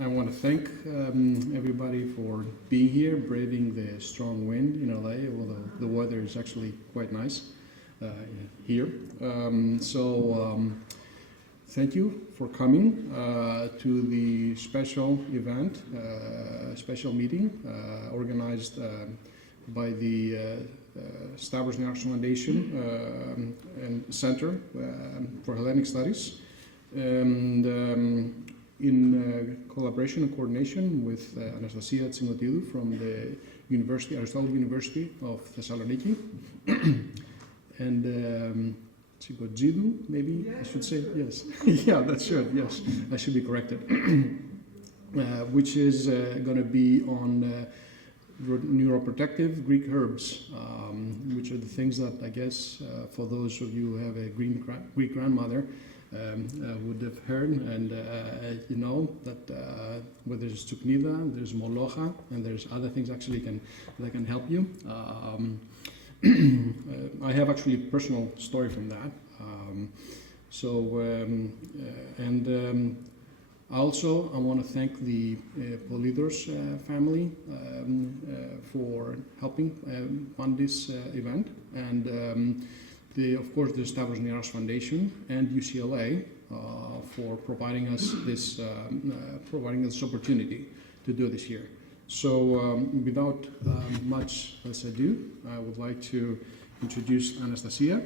I want to thank everybody for being here, braving the strong wind in LA, although the weather is actually quite nice here. Thank you for coming to the special event, special meeting organized by the Stavros Niarchos Foundation and Center for Hellenic Studies, and in collaboration and coordination with Anastasia Tsimotiou from the Aristotle University of Thessaloniki, and Tsigodzidou, maybe I should say, yes. Yeah, that's right, yes, I should be corrected. Which is going to be on neuroprotective Greek herbs, which are the things that I guess for those of you who have a Greek grandmother would have heard, and you know that where there's tsuknida, there's molocha, and there's other things actually that can help you. I have actually a personal story from that. Also, I want to thank the Polydros family for helping fund this event, and of course, the Stavros Niarchos Foundation and UCLA for providing us this opportunity to do this here. So, without much else ado, I would like to introduce Anastasia.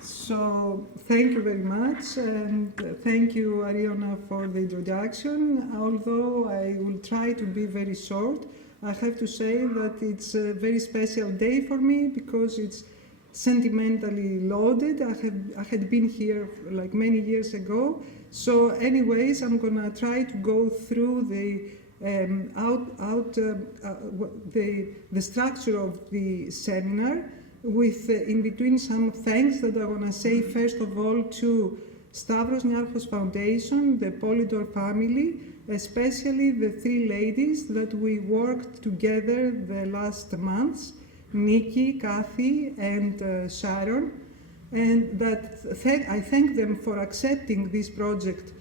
So, thank you very much, and thank you, Ariona, for the introduction. Although I will try to be very short, I have to say that it's a very special day for me because it's sentimentally loaded. I had been here like many years ago. So, anyways, I'm gonna try to go through the structure of the seminar, with in between some thanks that I want to say first of all to Stavros Niarchos Foundation, the Polydor family, especially the three ladies that we worked together the last months, Nikki, Kathy, and Sharon, and that I thank them for accepting this project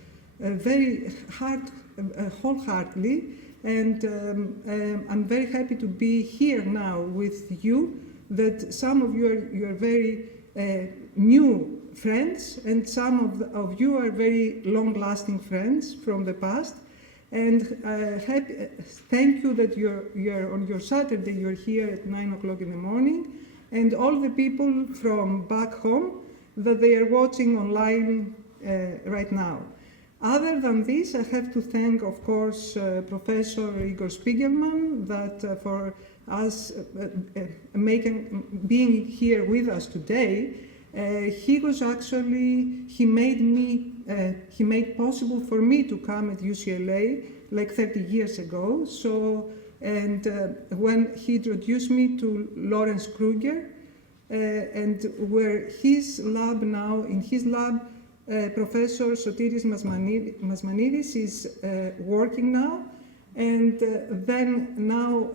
wholeheartedly, and I'm very happy to be here now with you. That some of you are very new friends, and some of you are very long-lasting friends from the past. And thank you that you're on your Saturday. You're here at 9 o'clock in the morning, and all the people from back home that they are watching online right now. Other than this, I have to thank, of course, Professor Igor Spiegelman that for us being here with us today. He made possible for me to come at UCLA like 30 years ago. So, and when he introduced me to Lawrence Kruger, and where his lab now, in his lab, Professor Sotiris Masmanidis is working now. And then now,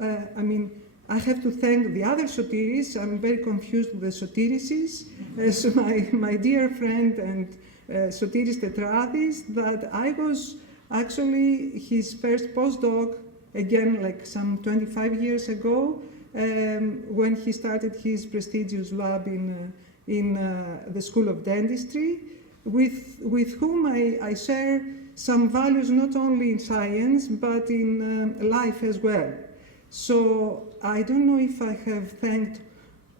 I have to thank the other Sotiris. I'm very confused with the Sotirises. So my dear friend and Sotiris Tetradis, that I was actually his first postdoc, again, like some 25 years ago, when he started his prestigious lab in the School of Dentistry, with whom I share some values not only in science, but in life as well. So I don't know if I have thanked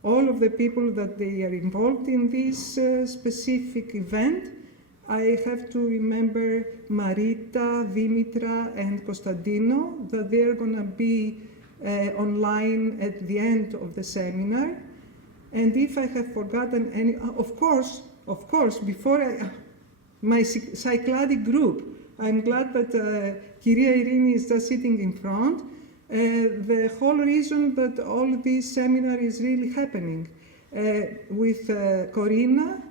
all of the people that they are involved in this specific event. I have to remember Marita, Dimitra, and Costantino, that they are going to be online at the end of the seminar. And if I have forgotten any, of course, before my Cycladic group, I'm glad that Kyria Irini is just sitting in front. The whole reason that all this seminar is really happening with Corina,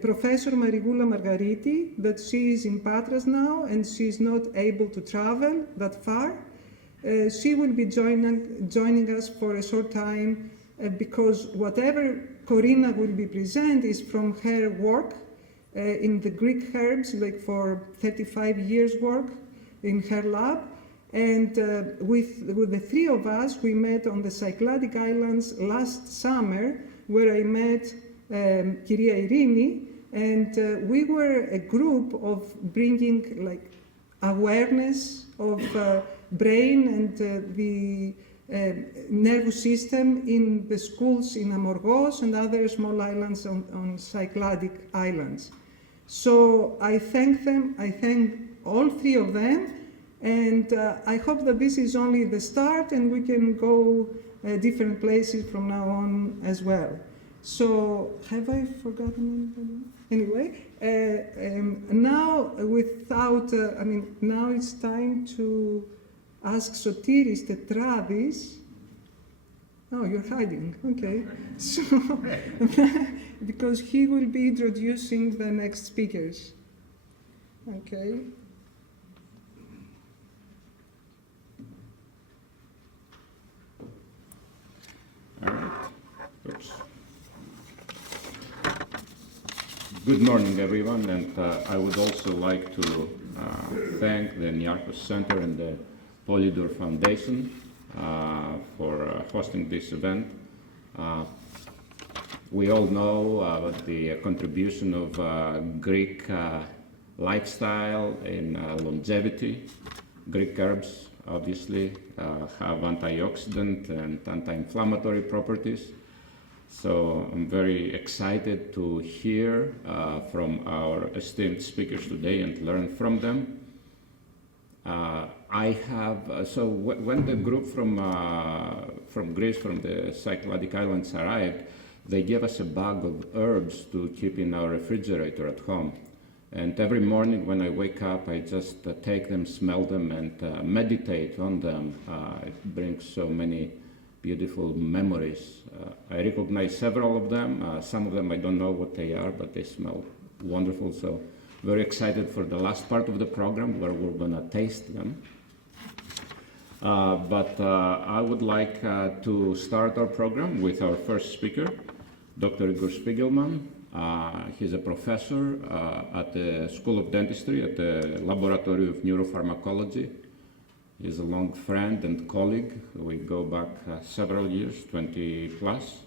Professor Marigula Margariti, that she is in Patras now and she's not able to travel that far. She will be joining us for a short time because whatever Corina will be present is from her work in the Greek herbs, like for 35 years work in her lab. And with the three of us, we met on the Cycladic Islands last summer, where I met Kyria Irini, and we were a group of bringing like awareness of brain and the nervous system in the schools in Amorgos and other small islands on Cycladic Islands. So I thank them, I thank all three of them, and I hope that this is only the start and we can go different places from now on as well. So, have I forgotten anybody? Anyway, now now it's time to ask Sotiris Tetravis. Oh, you're hiding, okay. So, because he will be introducing the next speakers. Okay. All right. Oops. Good morning, everyone, and I would also like to thank the Niarchos Center and the Polydor Foundation for hosting this event. We all know the contribution of Greek lifestyle in longevity. Greek herbs obviously have antioxidant and anti-inflammatory properties. So I'm very excited to hear from our esteemed speakers today and learn from them. When the group from Greece, from the Cycladic Islands arrived, they gave us a bag of herbs to keep in our refrigerator at home. And every morning when I wake up, I just take them, smell them, and meditate on them. It brings so many beautiful memories. I recognize several of them. Some of them I don't know what they are, but they smell wonderful. So very excited for the last part of the program where we're going to taste them. I would like to start our program with our first speaker, Dr. Igor Spiegelman. He's a professor at the School of Dentistry at the Laboratory of Neuropharmacology. He's a long friend and colleague. We go back several years, 20 plus.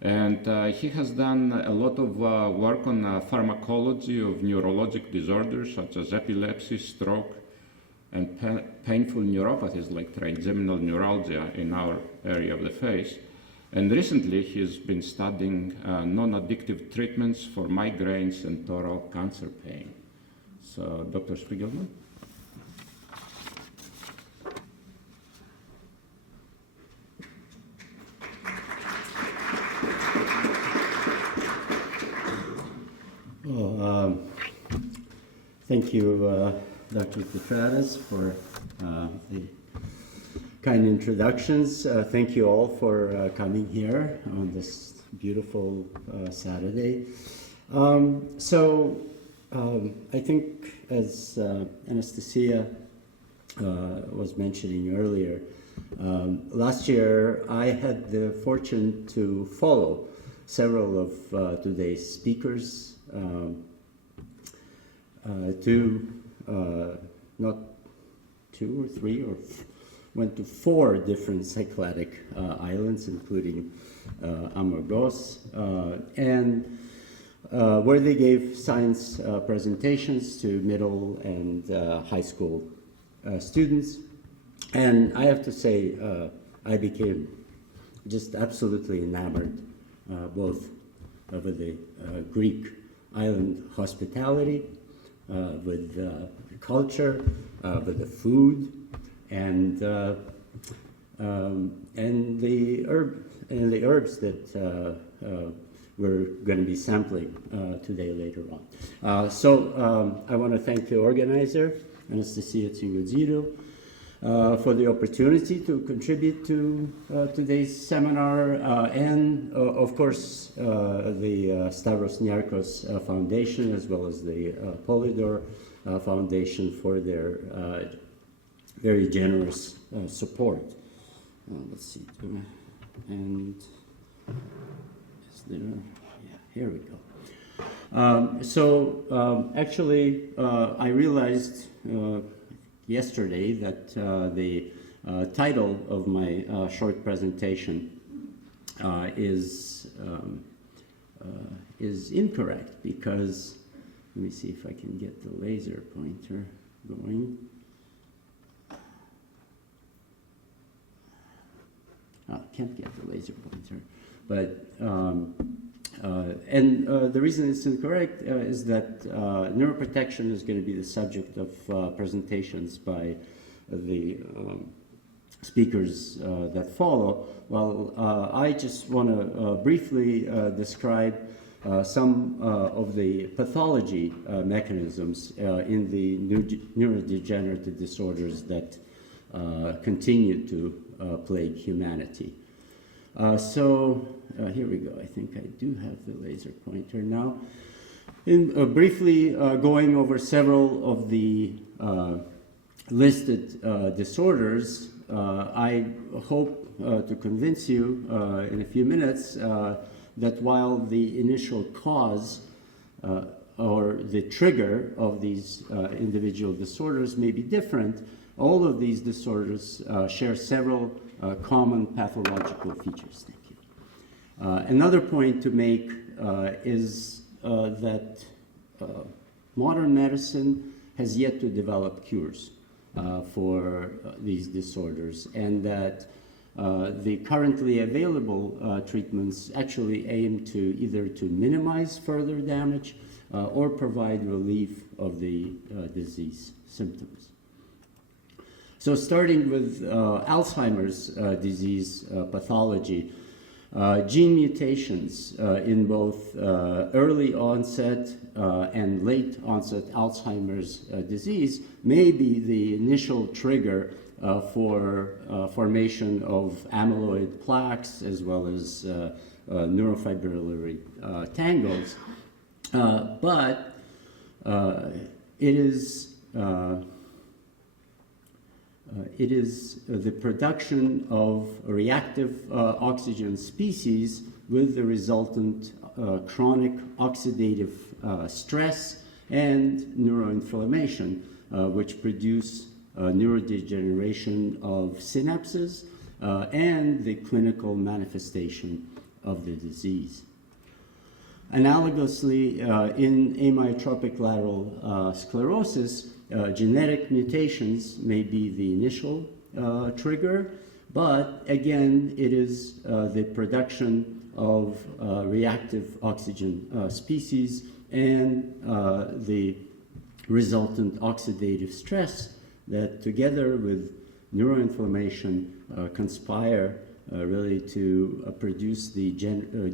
And he has done a lot of work on pharmacology of neurologic disorders such as epilepsy, stroke, and painful neuropathies like trigeminal neuralgia in our area of the face. And recently, he's been studying non-addictive treatments for migraines and oral cancer pain. So, Dr. Spiegelman. Thank you, Dr. Tetravis, for the kind introductions. Thank you all for coming here on this beautiful Saturday. I think as Anastasia was mentioning earlier, last year I had the fortune to follow several of today's speakers, not two or three or went to 4 different Cycladic islands, including Amorgos, and where they gave science presentations to middle and high school students. And I have to say, I became just absolutely enamored, both of the Greek island hospitality, with the culture, with the food, and the herbs that we're going to be sampling today later on. I want to thank the organizer, Anastasia Tsigozidou, for the opportunity to contribute to today's seminar, and of course the Stavros Niarchos Foundation, as well as the Polydor Foundation for their very generous support. Let's see, and Is there, yeah, here we go. Actually, I realized yesterday that the title of my short presentation is incorrect, because, let me see if I can get the laser pointer going. Can't get the laser pointer, but the reason it's incorrect is that neuroprotection is going to be the subject of presentations by the speakers that follow. Well, I just want to briefly describe some of the pathology mechanisms in the neurodegenerative disorders that continue to plague humanity. Here we go. I think I do have the laser pointer now. Briefly going over several of the listed disorders, I hope to convince you in a few minutes that while the initial cause or the trigger of these individual disorders may be different, all of these disorders share several common pathological features. Thank you. Another point to make is that modern medicine has yet to develop cures for these disorders, and that the currently available treatments actually aim to either to minimize further damage or provide relief of the disease symptoms. So starting with Alzheimer's disease pathology, gene mutations in both early onset and late onset Alzheimer's disease may be the initial trigger for formation of amyloid plaques as well as neurofibrillary tangles. But it is the production of reactive oxygen species with the resultant chronic oxidative stress and neuroinflammation, which produce neurodegeneration of synapses and the clinical manifestation of the disease. Analogously, in amyotrophic lateral sclerosis, genetic mutations may be the initial trigger, but again, it is the production of reactive oxygen species and the resultant oxidative stress that, together with neuroinflammation, conspire really to produce the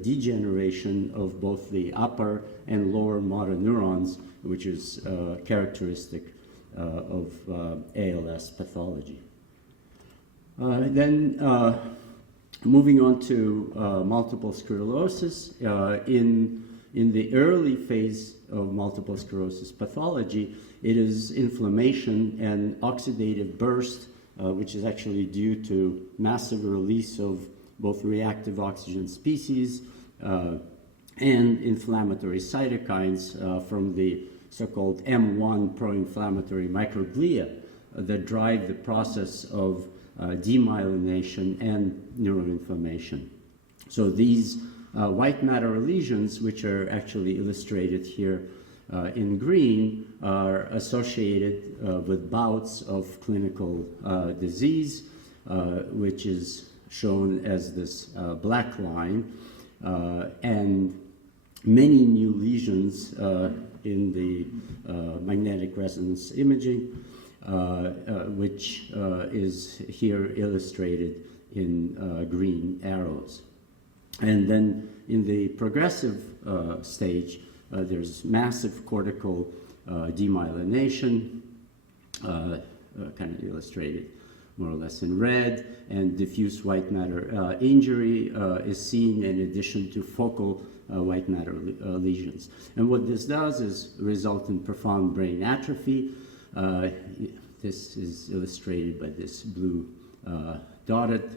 degeneration of both the upper and lower motor neurons, which is characteristic of ALS pathology. Then moving on to multiple sclerosis, in the early phase of multiple sclerosis pathology, it is inflammation and oxidative burst, which is actually due to massive release of both reactive oxygen species and inflammatory cytokines from the so-called M1 pro-inflammatory microglia that drive the process of demyelination and neuroinflammation. So these white matter lesions, which are actually illustrated here in green, are associated with bouts of clinical disease, which is shown as this black line, and many new lesions in the magnetic resonance imaging, which is here illustrated in green arrows. And then in the progressive stage, there's massive cortical demyelination, kind of illustrated more or less in red, and diffuse white matter injury is seen in addition to focal white matter lesions. And what this does is result in profound brain atrophy. This is illustrated by this blue dotted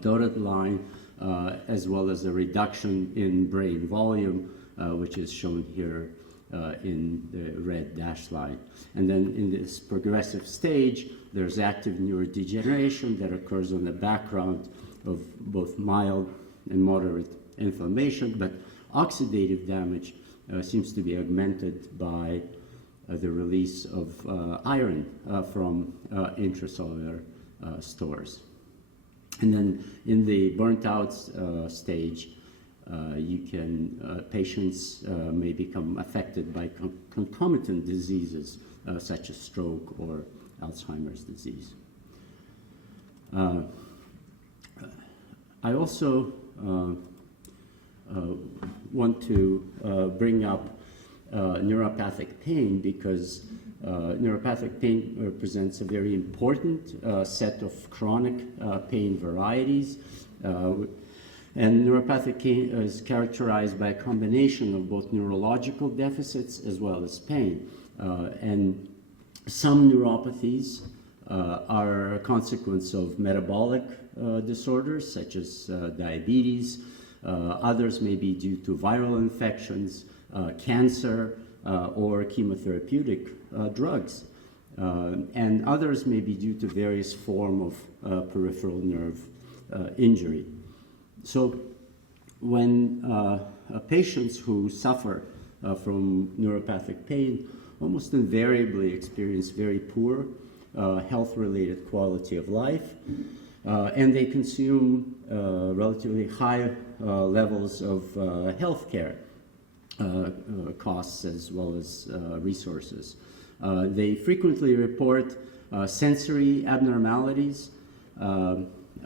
dotted line, as well as a reduction in brain volume, which is shown here in the red dashed line. And then in this progressive stage, there's active neurodegeneration that occurs on the background of both mild and moderate inflammation, but oxidative damage seems to be augmented by the release of iron from intracellular stores. And then in the burnt out stage, patients may become affected by concomitant diseases such as stroke or Alzheimer's disease. I also want to bring up neuropathic pain because neuropathic pain represents a very important set of chronic pain varieties. And neuropathic pain is characterized by a combination of both neurological deficits as well as pain. And some neuropathies are a consequence of metabolic disorders such as diabetes. Others may be due to viral infections, cancer, or chemotherapeutic drugs. And others may be due to various forms of peripheral nerve injury. So when patients who suffer from neuropathic pain almost invariably experience very poor health-related quality of life, and they consume relatively high levels of healthcare costs as well as resources. They frequently report sensory abnormalities,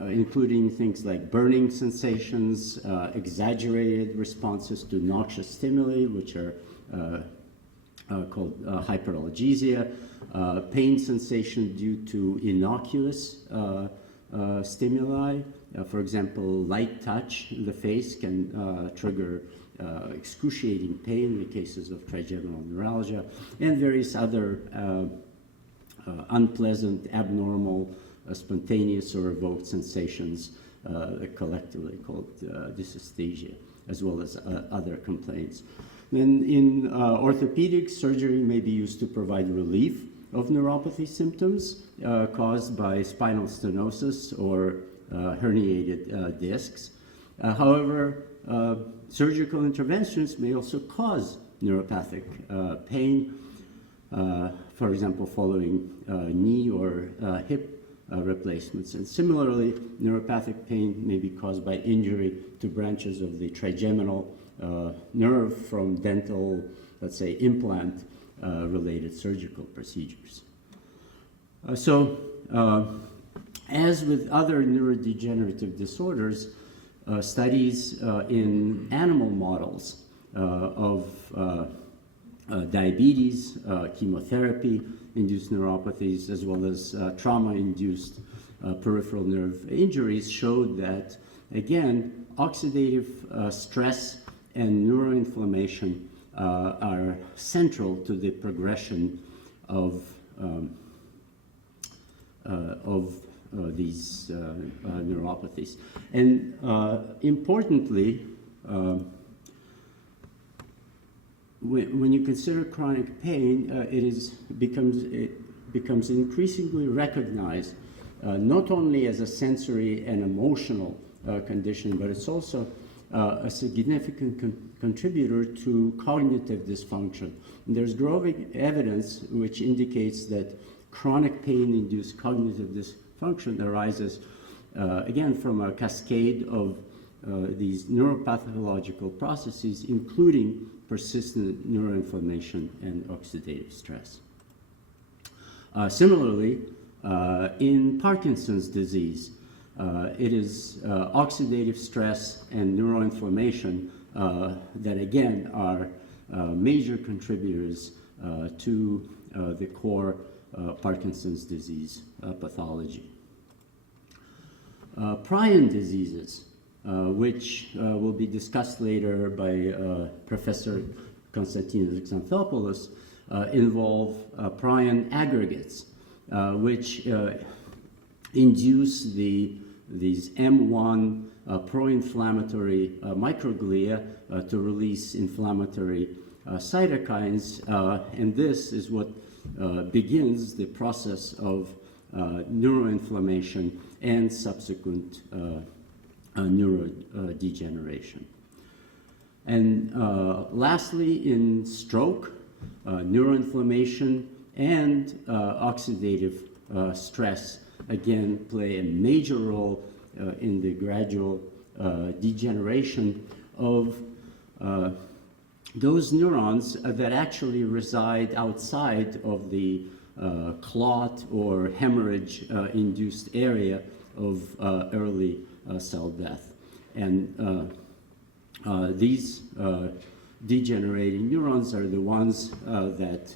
including things like burning sensations, exaggerated responses to noxious stimuli, which are called hyperalgesia, pain sensation due to innocuous stimuli. For example, light touch in the face can trigger excruciating pain in the cases of trigeminal neuralgia, and various other unpleasant, abnormal, spontaneous or evoked sensations, collectively called dysesthesia, as well as other complaints. Then in orthopedics, surgery may be used to provide relief of neuropathy symptoms caused by spinal stenosis or herniated discs. However, surgical interventions may also cause neuropathic pain, for example, following knee or hip replacements. And similarly, neuropathic pain may be caused by injury to branches of the trigeminal nerve from dental, let's say, implant related surgical procedures. As with other neurodegenerative disorders, studies in animal models of diabetes, chemotherapy-induced neuropathies, as well as trauma-induced peripheral nerve injuries showed that, again, oxidative stress and neuroinflammation are central to the progression of these neuropathies. And importantly, when you consider chronic pain, it becomes increasingly recognized not only as a sensory and emotional condition, but it's also a significant contributor to cognitive dysfunction. And there's growing evidence which indicates that chronic pain-induced cognitive dysfunction arises, again, from a cascade of these neuropathological processes, including persistent neuroinflammation and oxidative stress. Similarly, in Parkinson's disease, it is oxidative stress and neuroinflammation that, again, are major contributors to the core Parkinson's disease pathology. Prion diseases, which will be discussed later by Professor Konstantinos Xanthopoulos, involve prion aggregates, which induce the these M1 pro-inflammatory microglia to release inflammatory cytokines, and this is what begins the process of neuroinflammation and subsequent neurodegeneration. And lastly, in stroke, neuroinflammation and oxidative stress again play a major role in the gradual degeneration of those neurons that actually reside outside of the clot or hemorrhage induced area of early cell death. And these degenerating neurons are the ones that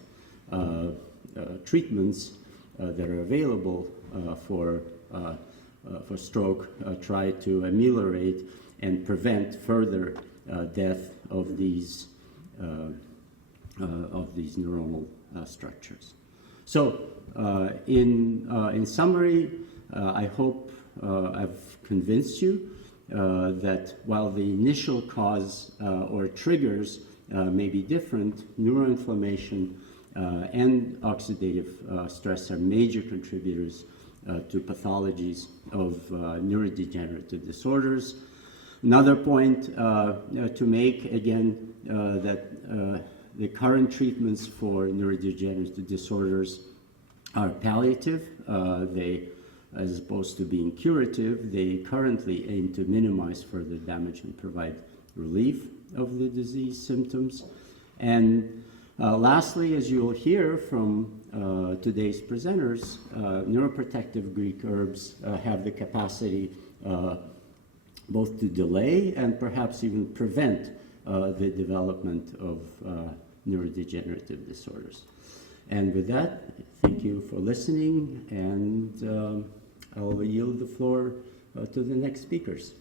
treatments that are available for stroke try to ameliorate and prevent further death of these neuronal structures. So, in summary, I hope I've convinced you that while the initial cause or triggers may be different, neuroinflammation and oxidative stress are major contributors to pathologies of neurodegenerative disorders. Another point to make, again, that the current treatments for neurodegenerative disorders are palliative. They, as opposed to being curative, they currently aim to minimize further damage and provide relief of the disease symptoms. And lastly, as you'll hear from today's presenters, neuroprotective Greek herbs have the capacity both to delay and perhaps even prevent the development of neurodegenerative disorders. And with that, thank you for listening, and I'll yield the floor to the next speakers.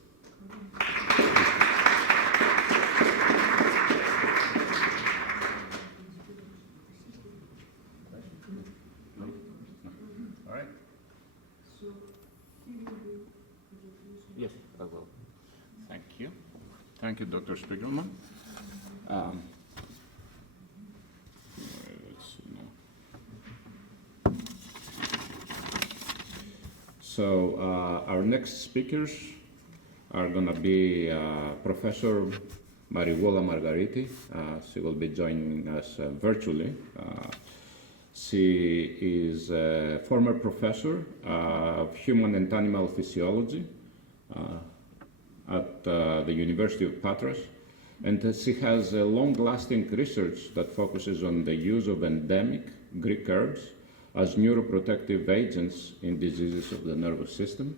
All right. Yes, I will. Thank you. Thank you, Dr. Spiegelman. So our next speakers are going to be Professor Marivola Margariti. She will be joining us virtually. She is a former professor of human and animal physiology at the University of Patras, and she has a long-lasting research that focuses on the use of endemic Greek herbs as neuroprotective agents in diseases of the nervous system.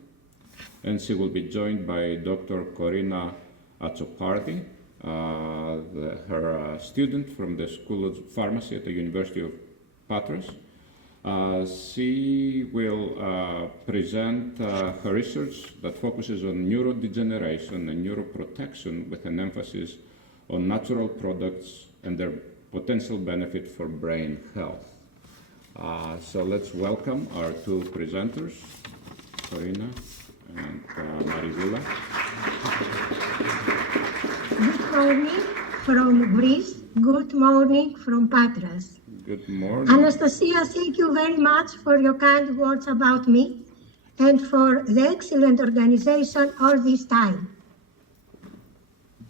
And she will be joined by Dr. Corina Atsopardi, her student from the School of Pharmacy at the University of Patras. She will present her research that focuses on neurodegeneration and neuroprotection with an emphasis on natural products and their potential benefit for brain health. So let's welcome our two presenters, Corina and Marivola. Good morning from Greece. Good morning from Patras. Good morning. Anastasia, thank you very much for your kind words about me and for the excellent organization all this time.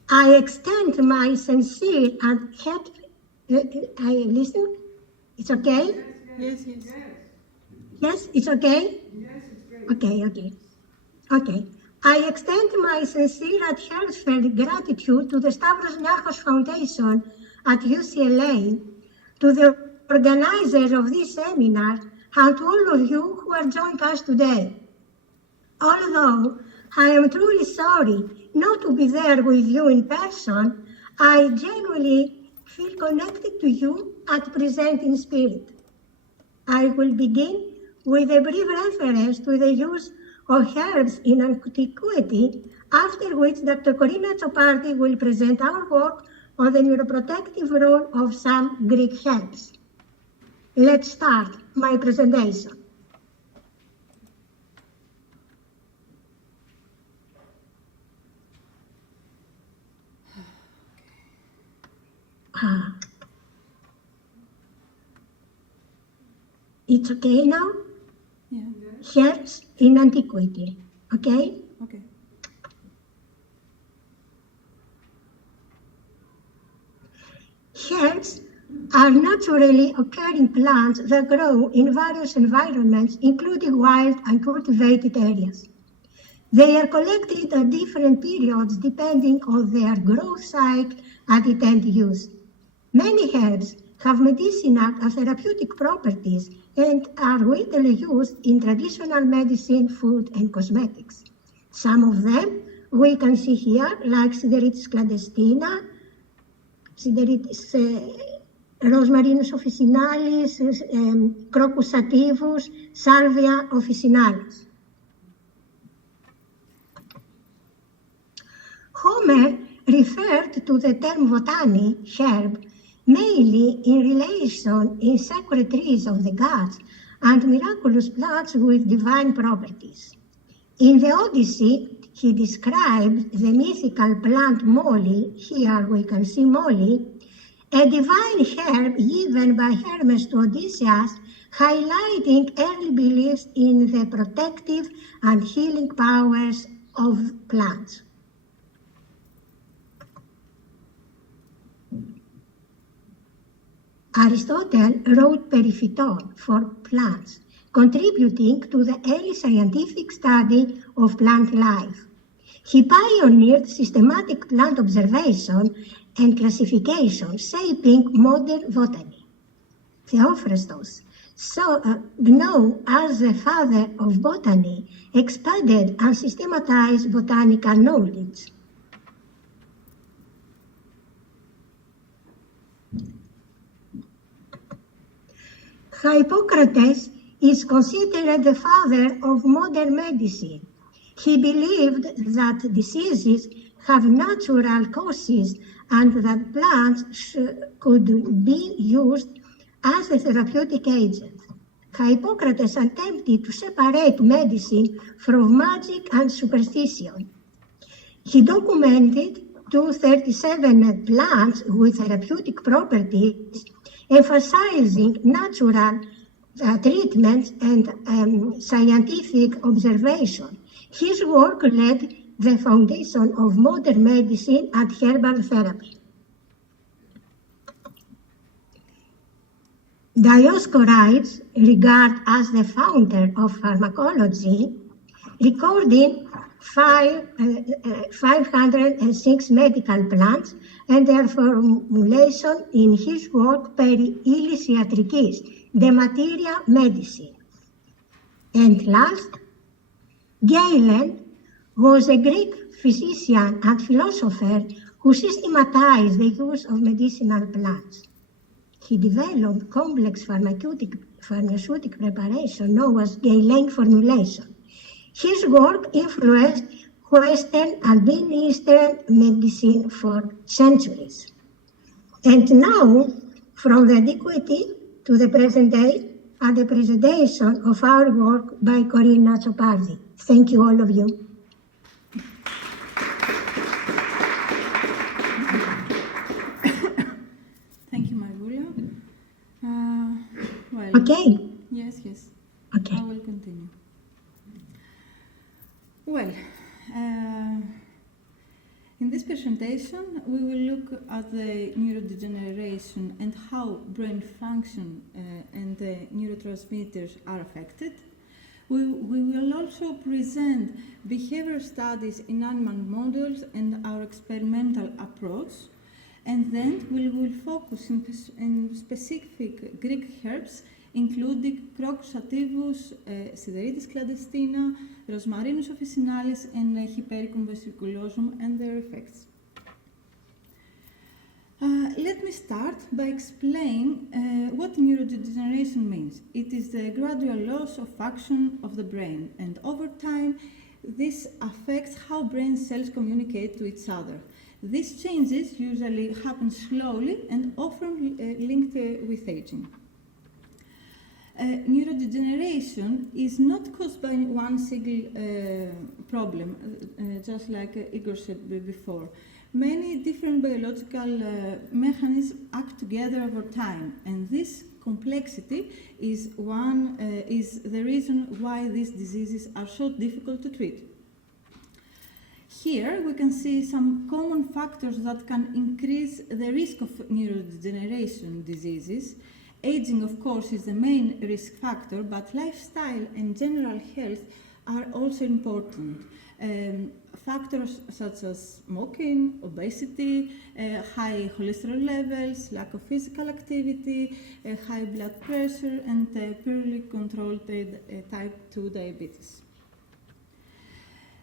I extend my sincere and I listen? It's okay? Yes, yes. Yes, it's okay? Yes, it's great. Okay. I extend my sincere and heartfelt gratitude to the Stavros Niarchos Foundation at UCLA, to the organizers of this seminar, and to all of you who have joined us today. Although I am truly sorry not to be there with you in person, I genuinely feel connected to you and present in spirit. I will begin with a brief reference to the use of herbs in antiquity, after which Dr. Corina Atsopardi will present our work on the neuroprotective role of some Greek herbs. Let's start my presentation. It's okay now? Yeah. Herbs in antiquity, okay? Okay. Herbs are naturally occurring plants that grow in various environments, including wild and cultivated areas. They are collected at different periods depending on their growth cycle and intended use. Many herbs have medicinal and therapeutic properties and are widely used in traditional medicine, food, and cosmetics. Some of them we can see here, like Sideritis clandestina, Sideritis Rosmarinus officinalis, Crocus sativus, Salvia officinalis. Homer referred to the term botany, herb, mainly in relation in sacred trees of the gods and miraculous plants with divine properties. In the Odyssey, he described the mythical plant moly, here we can see moly, a divine herb given by Hermes to Odysseus, highlighting early beliefs in the protective and healing powers of plants. Aristotle wrote Periphyton for plants, contributing to the early scientific study of plant life. He pioneered systematic plant observation and classification, shaping modern botany. Theophrastus, known as the father of botany, expanded and systematized botanical knowledge. Hippocrates is considered the father of modern medicine. He believed that diseases have natural causes and that plants could be used as a therapeutic agent. Hippocrates attempted to separate medicine from magic and superstition. He documented 237 plants with therapeutic properties, emphasizing natural treatments and scientific observation. His work led the foundation of modern medicine and herbal therapy. Dioscorides, regarded as the founder of pharmacology, recording 506 medical plants and their formulation in his work Peri Illis Iatρικής, De Materia Medici. And last, Galen was a Greek physician and philosopher who systematized the use of medicinal plants. He developed complex pharmaceutic preparation known as Galen formulation. His work influenced Western and Middle Eastern medicine for centuries. And now, from the antiquity to the present day, and the presentation of our work by Corina Ciopardi. Thank you, all of you. Thank you, Margulia. Well, Okay. Yes. Okay. I will continue. Well, in this presentation, we will look at the neurodegeneration and how brain function and the neurotransmitters are affected. We will also present behavioral studies in animal models and our experimental approach. And then we will focus in specific Greek herbs, including Crocus sativus, Sideritis clandestina, Rosmarinus officinalis, and Hypericum vesiculosum and their effects. Let me start by explaining what neurodegeneration means. It is the gradual loss of function of the brain, and over time, this affects how brain cells communicate to each other. These changes usually happen slowly and often linked with aging. Neurodegeneration is not caused by one single problem, just like Igor said before. Many different biological mechanisms act together over time, and this complexity is the reason why these diseases are so difficult to treat. Here we can see some common factors that can increase the risk of neurodegeneration diseases. Aging, of course, is the main risk factor, but lifestyle and general health are also important. Factors such as smoking, obesity, high cholesterol levels, lack of physical activity, high blood pressure, and poorly controlled type 2 diabetes.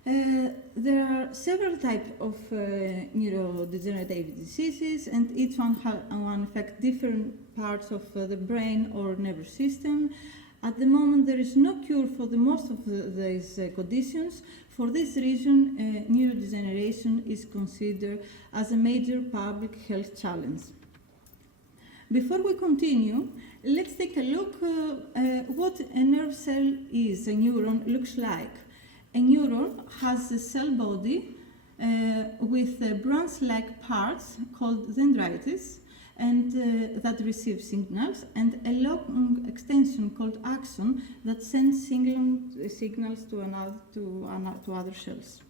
There are several types of neurodegenerative diseases, and each one affects different parts of the brain or nervous system. At the moment, there is no cure for the most of these conditions. For this reason, neurodegeneration is considered as a major public health challenge. Before we continue, let's take a look at what a nerve cell is, a neuron looks like. A neuron has a cell body with branch-like parts called dendrites, and that receive signals, and a long extension called axon that sends signals to other cells.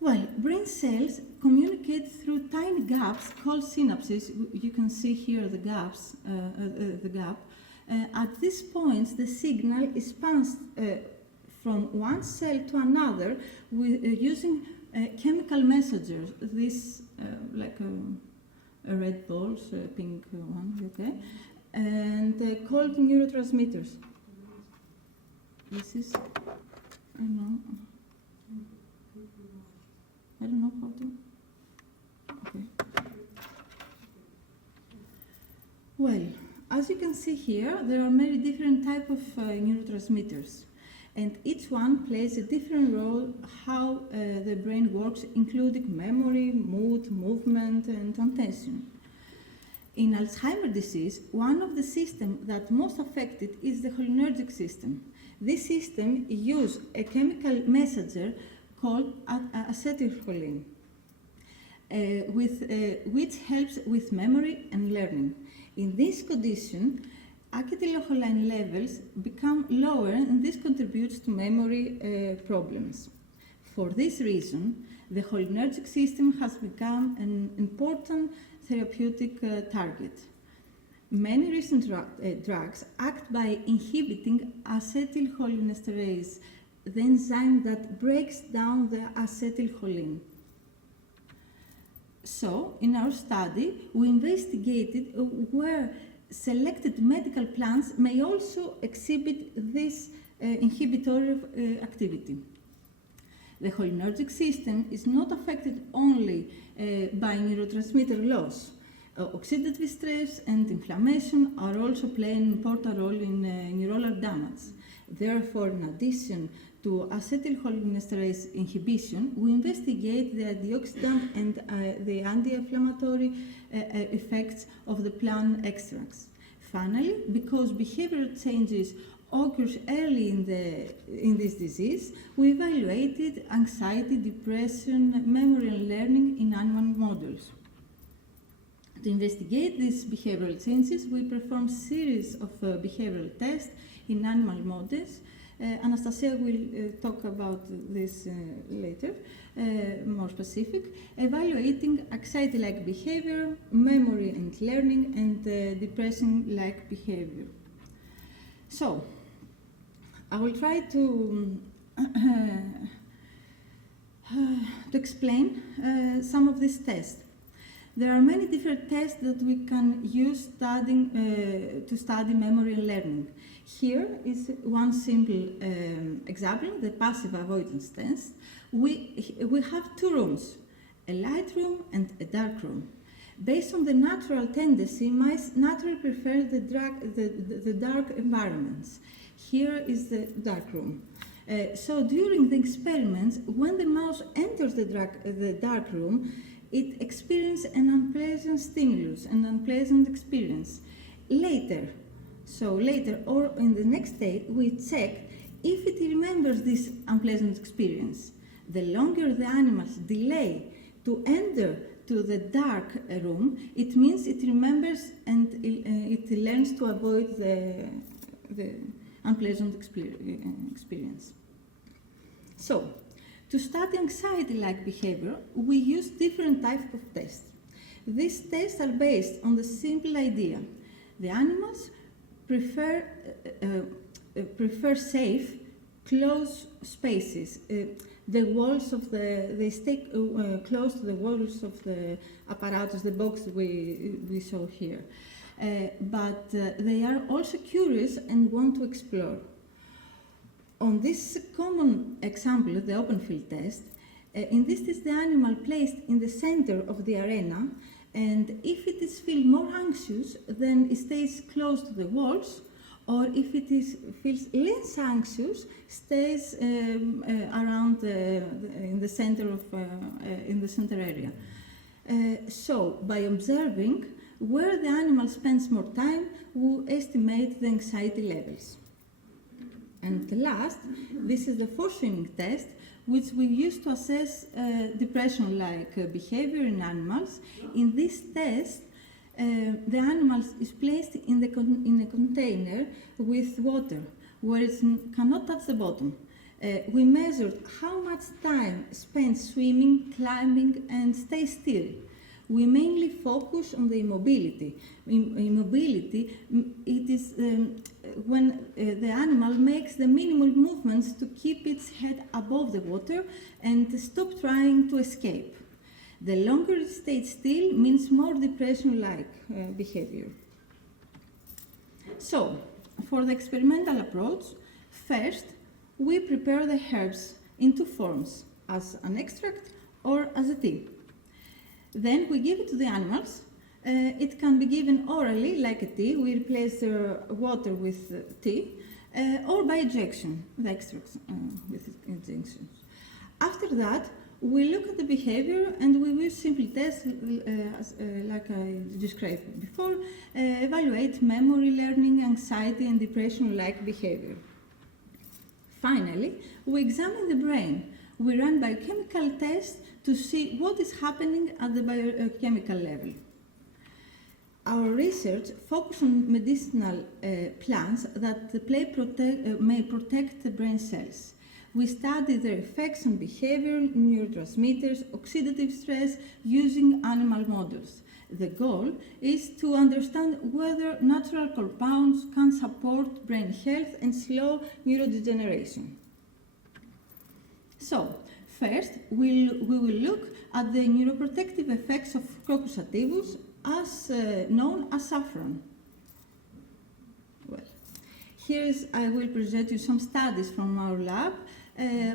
Well, brain cells communicate through tiny gaps called synapses. You can see here the gaps, the gap. At this point, the signal is passed from one cell to another using chemical messengers. This like a red ball, a pink one, okay, and called neurotransmitters. This is, I don't know how to, okay. Well, as you can see here, there are many different types of neurotransmitters, and each one plays a different role how the brain works, including memory, mood, movement, and attention. In Alzheimer's disease, one of the systems that most affected is the cholinergic system. This system uses a chemical messenger called acetylcholine, which helps with memory and learning. In this condition, acetylcholine levels become lower, and this contributes to memory problems. For this reason, the cholinergic system has become an important therapeutic target. Many recent drugs act by inhibiting acetylcholinesterase, the enzyme that breaks down the acetylcholine. So, in our study, we investigated where selected medical plants may also exhibit this inhibitory activity. The cholinergic system is not affected only by neurotransmitter loss. Oxidative stress and inflammation are also playing an important role in neuronal damage. Therefore, in addition to acetylcholinesterase inhibition, we investigate the antioxidant and the anti-inflammatory effects of the plant extracts. Finally, because behavioral changes occurs early in this disease, we evaluated anxiety, depression, memory and learning in animal models. To investigate these behavioral changes, we performed a series of behavioral tests in animal models. Anastasia will talk about this later, more specific, evaluating anxiety-like behavior, memory and learning, and depression-like behavior. So, I will try to explain some of these tests. There are many different tests that we can use to study memory and learning. Here is one simple example, the passive avoidance test. We have two rooms, a light room and a dark room. Based on the natural tendency, mice naturally prefer the dark environments. Here is the dark room. So during the experiments, when the mouse enters the dark room, it experiences an unpleasant stimulus, an unpleasant experience. Later or in the next day, we check if it remembers this unpleasant experience. The longer the animals delay to enter to the dark room, it means it remembers and it learns to avoid the unpleasant experience. So, to study anxiety-like behavior, we use different types of tests. These tests are based on the simple idea: the animals prefer safe, closed spaces. They stay close to the walls of the apparatus, the box we saw here. But they are also curious and want to explore. On this common example, the open field test, in this test the animal placed in the center of the arena, and if it is feel more anxious, then it stays close to the walls, or if it feels less anxious, stays around in the center area. So, by observing where the animal spends more time, we estimate the anxiety levels. And last, this is the force swimming test, which we use to assess depression-like behavior in animals. In this test, the animal is placed in a container with water, where it cannot touch the bottom. We measured how much time spent swimming, climbing, and stay still. We mainly focus on the immobility. Immobility, it is when the animal makes the minimal movements to keep its head above the water and stop trying to escape. The longer it stays still means more depression-like behavior. So, for the experimental approach, first, we prepare the herbs in two forms, as an extract or as a tea. Then we give it to the animals. It can be given orally, like a tea. We replace the water with tea, or by injection, the extracts with injections. After that, we look at the behavior and we will simply test, like I described before, evaluate memory, learning, anxiety, and depression-like behavior. Finally, we examine the brain. We run biochemical tests to see what is happening at the biochemical level. Our research focuses on medicinal plants that may protect the brain cells. We study their effects on behavior, neurotransmitters, oxidative stress using animal models. The goal is to understand whether natural compounds can support brain health and slow neurodegeneration. So, first, we will look at the neuroprotective effects of Crocus sativus, as known as saffron. Well, I will present you some studies from our lab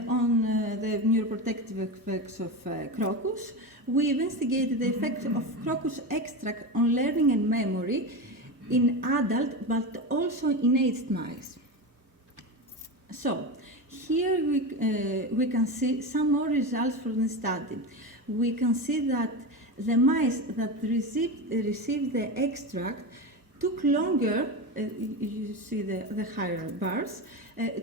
on the neuroprotective effects of crocus. We investigated the effects of crocus extract on learning and memory in adult, but also in aged mice. So, here we can see some more results from the study. We can see that the mice that received the extract took longer, you see the higher bars,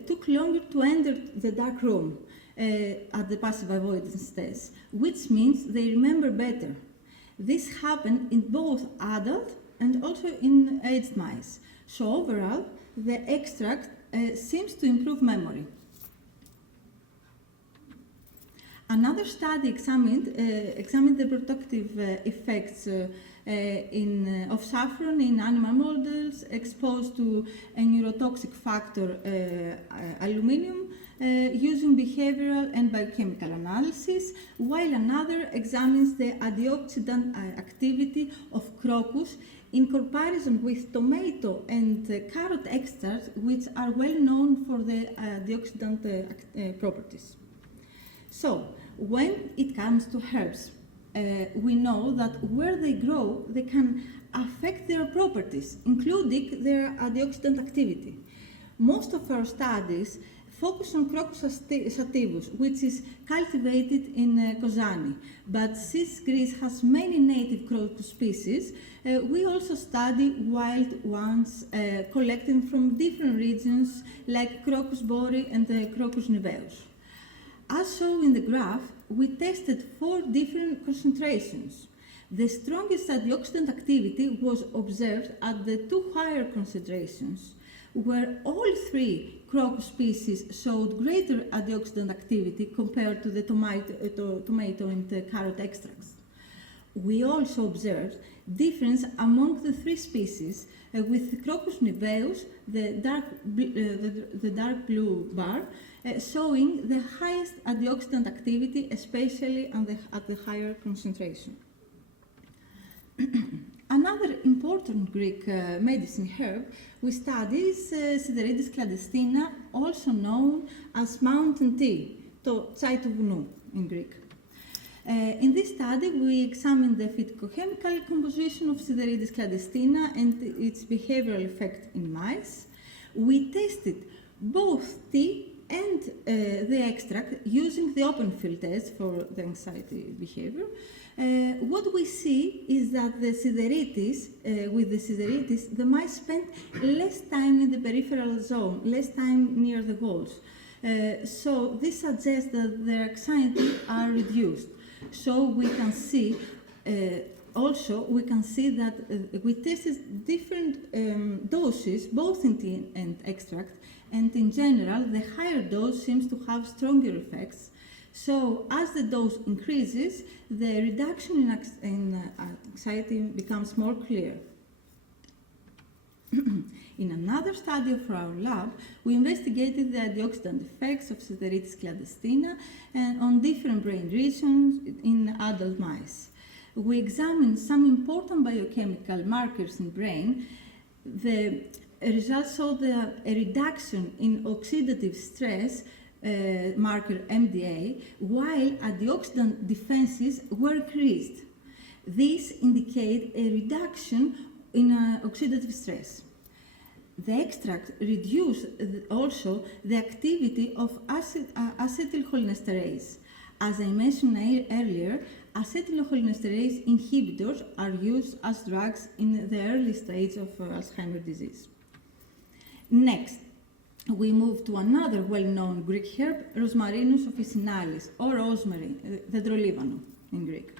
took longer to enter the dark room at the passive avoidance test, which means they remember better. This happened in both adult and also in aged mice. So overall, the extract seems to improve memory. Another study examined the protective effects of saffron in animal models exposed to a neurotoxic factor, aluminium, using behavioral and biochemical analysis, while another examines the antioxidant activity of crocus in comparison with tomato and carrot extracts, which are well known for the antioxidant properties. So, when it comes to herbs, we know that where they grow, they can affect their properties, including their antioxidant activity. Most of our studies focus on Crocus sativus, which is cultivated in Kozani. But since Greece has many native crocus species, we also study wild ones collected from different regions like Crocus bori and Crocus niveus. As shown in the graph, we tested 4 different concentrations. The strongest antioxidant activity was observed at the 2 higher concentrations, where all 3 crocus species showed greater antioxidant activity compared to the tomato and carrot extracts. We also observed difference among the 3 species, with Crocus niveus, the dark blue bar, showing the highest antioxidant activity, especially at the higher concentration. Another important Greek medicine herb we study is Cycladic clandestina, also known as mountain tea, to chai του βουνού in Greek. In this study, we examined the physicochemical composition of Cycladic clandestina and its behavioral effect in mice. We tested both tea and the extract using the open field test for the anxiety behavior. What we see is that with the sideritis, the mice spend less time in the peripheral zone, less time near the walls. So this suggests that their anxiety are reduced. So we can see that we tested different doses, both in tea and extract, and in general, the higher dose seems to have stronger effects. So as the dose increases, the reduction in anxiety becomes more clear. In another study of our lab, we investigated the antioxidant effects of Cycladic clandestina and on different brain regions in adult mice. We examined some important biochemical markers in brain. The results showed a reduction in oxidative stress marker MDA, while antioxidant defenses were increased. These indicate a reduction in oxidative stress. The extract reduced also the activity of acetylcholinesterase. As I mentioned earlier, acetylcholinesterase inhibitors are used as drugs in the early stage of Alzheimer's disease. Next, we move to another well-known Greek herb, Rosmarinus officinalis, or rosemary, dendrolíbano in Greek.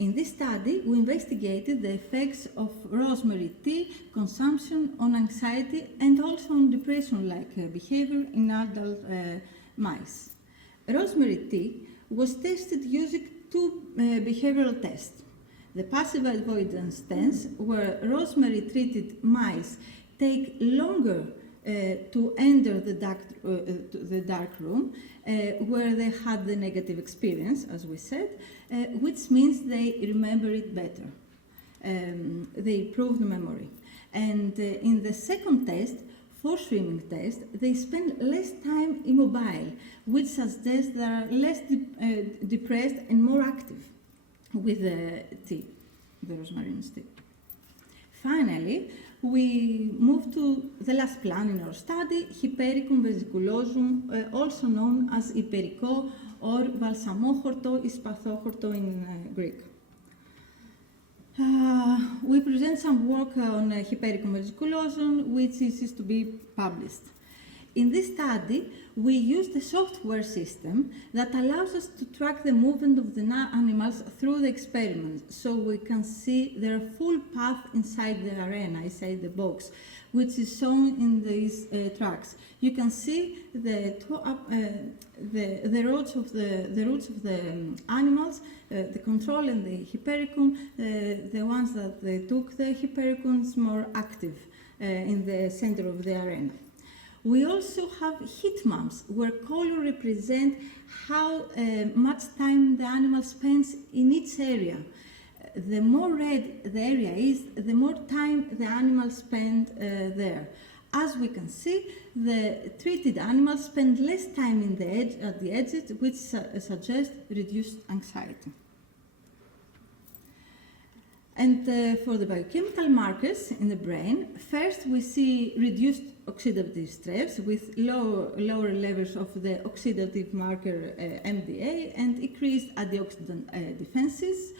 In this study, we investigated the effects of rosemary tea consumption on anxiety and also on depression-like behavior in adult mice. Rosemary tea was tested using 2 behavioral tests. The passive avoidance test, where rosemary-treated mice take longer to enter the dark room, where they had the negative experience, as we said, which means they remember it better. They improved memory. And in the second test, for swimming test, they spend less time immobile, which suggests they are less depressed and more active with the tea, the rosmarinus tea. Finally, we move to the last plant in our study, Hypericum vesiculosum, also known as Hypericó or Balsamochorto, Ispathóchorto in Greek. We present some work on Hypericum vesiculosum, which is to be published. In this study, we used a software system that allows us to track the movement of the animals through the experiment, so we can see their full path inside the arena, inside the box, which is shown in these tracks. You can see the roots of the animals, the control and the Hypericum. The ones that they took the Hypericum is more active in the center of the arena. We also have heat maps where color represent how much time the animal spends in each area. The more red the area is, the more time the animals spend there. As we can see, the treated animals spend less time at the edges, which suggests reduced anxiety. And for the biochemical markers in the brain, first we see reduced oxidative stress with lower levels of the oxidative marker MDA and increased antioxidant defenses.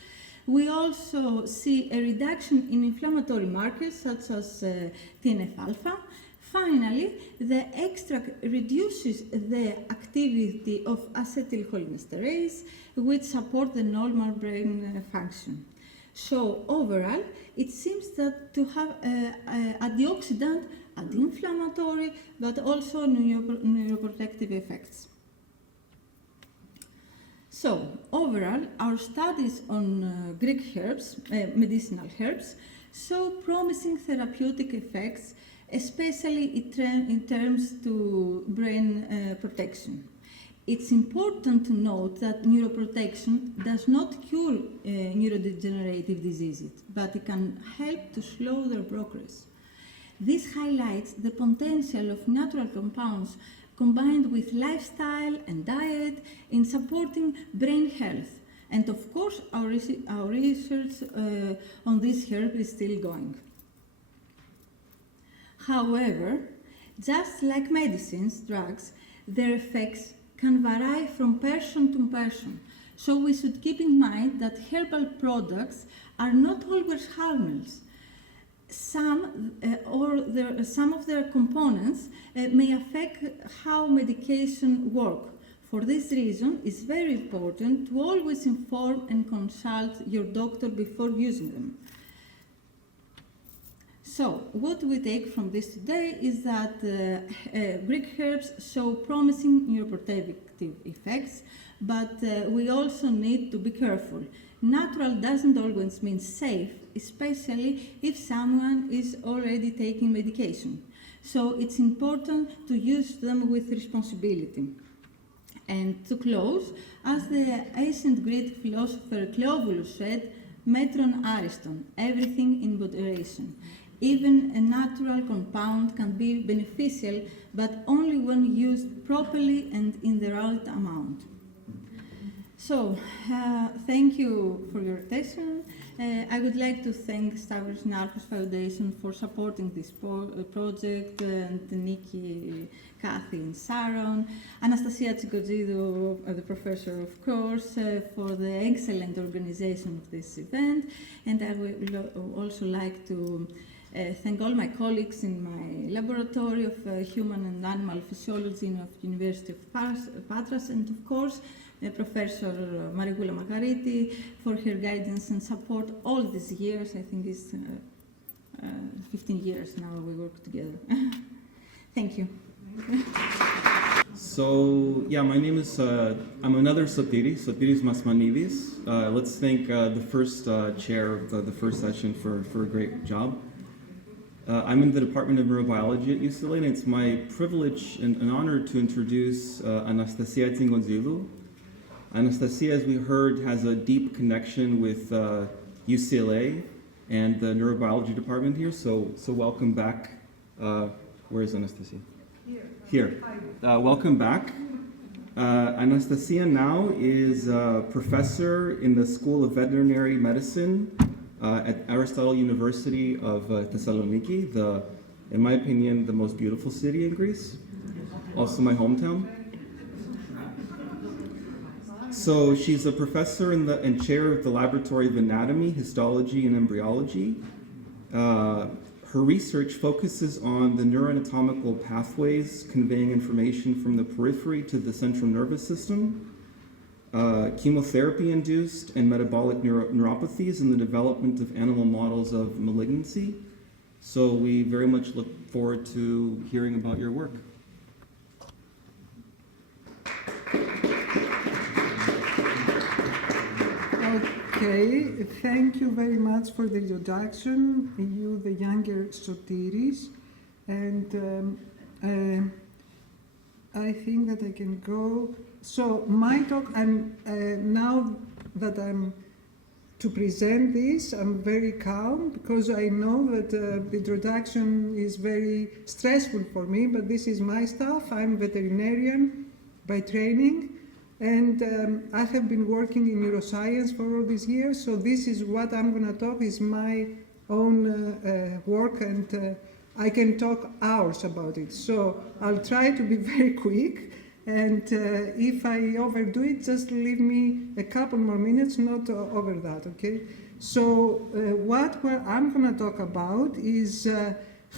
We also see a reduction in inflammatory markers such as TNF-alpha. Finally, the extract reduces the activity of acetylcholinesterase, which support the normal brain function. So overall, it seems that to have antioxidant, anti-inflammatory, but also neuroprotective effects. So overall, our studies on Greek herbs, medicinal herbs, show promising therapeutic effects, especially in terms to brain protection. It's important to note that neuroprotection does not cure neurodegenerative diseases, but it can help to slow their progress. This highlights the potential of natural compounds combined with lifestyle and diet in supporting brain health. And of course, our research on this herb is still going. However, just like medicines, drugs, their effects can vary from person to person. So we should keep in mind that herbal products are not always harmless. Some of their components may affect how medication work. For this reason, it's very important to always inform and consult your doctor before using them. So, what we take from this today is that Greek herbs show promising neuroprotective effects, but we also need to be careful. Natural doesn't always mean safe, especially if someone is already taking medication. So it's important to use them with responsibility. And to close, as the ancient Greek philosopher Cleobulus said, metron ariston, everything in moderation. Even a natural compound can be beneficial, but only when used properly and in the right amount. So, thank you for your attention. I would like to thank Stavros Niarchos Foundation for supporting this project, and Nikki, Kathy, and Sharon, Anastasia Tsigotzidou, the professor, of course, for the excellent organization of this event. And I would also like to thank all my colleagues in my laboratory of human and animal physiology of University of Patras, and of course Professor Marigoula Margariti for her guidance and support all these years. I think it's 15 years now we work together. Thank you. So, yeah, my name is, I'm another Sotiris Masmanidis. Let's thank the first chair of the first session for a great job. I'm in the Department of Neurobiology at UCLA, and it's my privilege and an honor to introduce Anastasia Tsigotzidou. Anastasia, as we heard, has a deep connection with UCLA and the neurobiology department here, so welcome back. Where is Anastasia? Here. Welcome back. Anastasia now is a professor in the School of Veterinary Medicine at Aristotle University of Thessaloniki, in my opinion, the most beautiful city in Greece, also my hometown. So she's a professor and chair of the Laboratory of Anatomy, Histology, and Embryology. Her research focuses on the neuroanatomical pathways conveying information from the periphery to the central nervous system, chemotherapy-induced and metabolic neuropathies, and the development of animal models of malignancy. So we very much look forward to hearing about your work. Okay, thank you very much for the introduction, you, the younger Sotiris, and I think that I can go. So my talk, now that I'm to present this, I'm very calm because I know that the introduction is very stressful for me, but this is my stuff. I'm veterinarian by training. And I have been working in neuroscience for all these years, so this is what I'm going to talk is my own work, and I can talk hours about it. So I'll try to be very quick, and if I overdo it, just leave me a couple more minutes, not over that, okay? So what I'm going to talk about is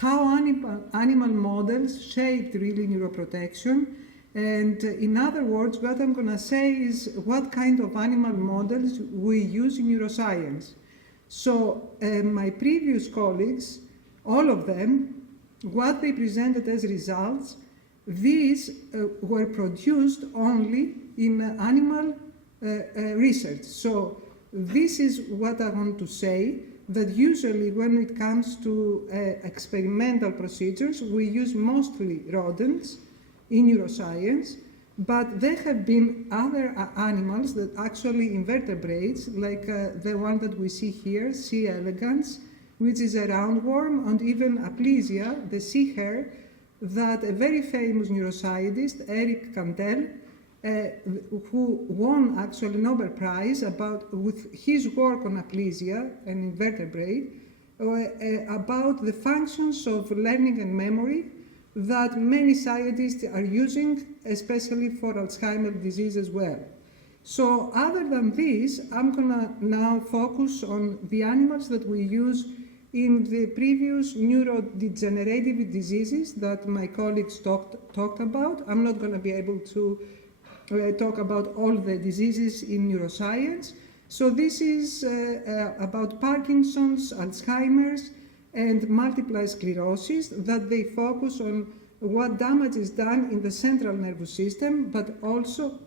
how animal models shaped really neuroprotection. And in other words, what I'm going to say is what kind of animal models we use in neuroscience. So my previous colleagues, all of them, what they presented as results, these were produced only in animal research. So this is what I want to say, that usually when it comes to experimental procedures, we use mostly rodents in neuroscience, but there have been other animals that actually invertebrates, like the one that we see here, C. elegans, which is a roundworm, and even Aplysia, the sea hare, that a very famous neuroscientist, Eric Kandel, who won actually Nobel Prize with his work on Aplysia, an invertebrate, about the functions of learning and memory that many scientists are using, especially for Alzheimer's disease as well. So other than this, I'm gonna now focus on the animals that we use in the previous neurodegenerative diseases that my colleagues talked about. I'm not going to be able to talk about all the diseases in neuroscience. So this is about Parkinson's, Alzheimer's, and multiple sclerosis, that they focus on what damage is done in the central nervous system, but also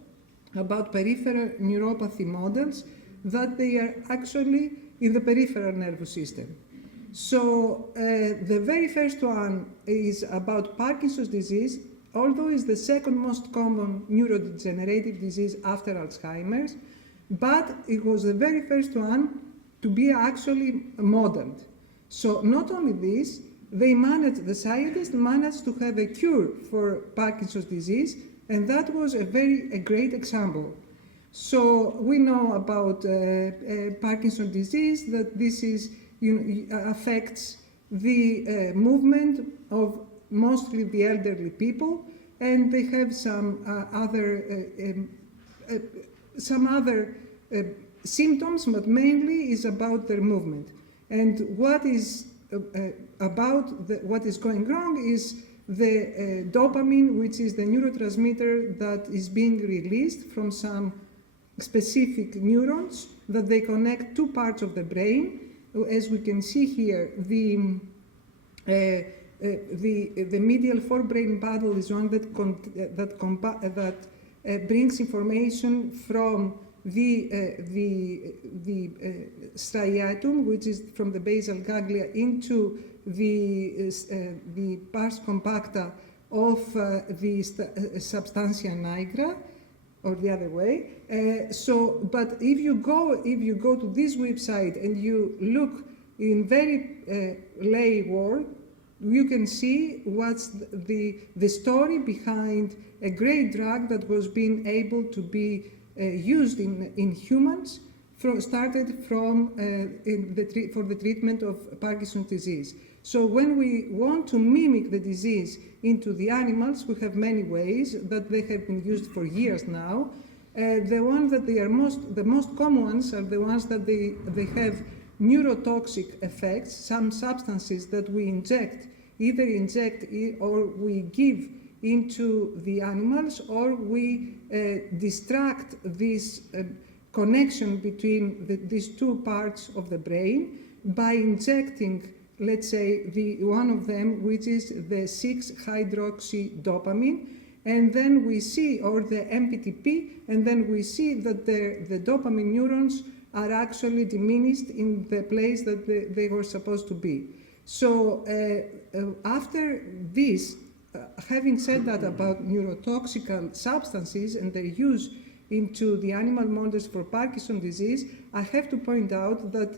about peripheral neuropathy models, that they are actually in the peripheral nervous system. So the very first one is about Parkinson's disease, although it's the second most common neurodegenerative disease after Alzheimer's, but it was the very first one to be actually modeled. So not only this, the scientists managed to have a cure for Parkinson's disease, and that was a great example. So we know about Parkinson's disease, that this is affects the movement of mostly the elderly people, and they have some other symptoms, but mainly is about their movement. And what is what is going wrong is the dopamine, which is the neurotransmitter that is being released from some specific neurons that they connect two parts of the brain. As we can see here, the medial forebrain bundle is one that brings information from the striatum, which is from the basal ganglia, into the pars compacta of the substantia nigra, or the other way. But if you go to this website and you look in very lay word, you can see what's the story behind a great drug that was being able to be used in humans, started from for the treatment of Parkinson's disease. So when we want to mimic the disease into the animals, we have many ways that they have been used for years now. The ones that they are the most common ones are the ones that they have neurotoxic effects, some substances that we either inject or we give into the animals, or we distract this connection between these two parts of the brain by injecting, let's say, one of them, which is the 6-hydroxydopamine, and then we see, or the MPTP, and then we see that the dopamine neurons are actually diminished in the place that they were supposed to be. So after this, having said that about neurotoxic substances and their use into the animal models for Parkinson's disease, I have to point out that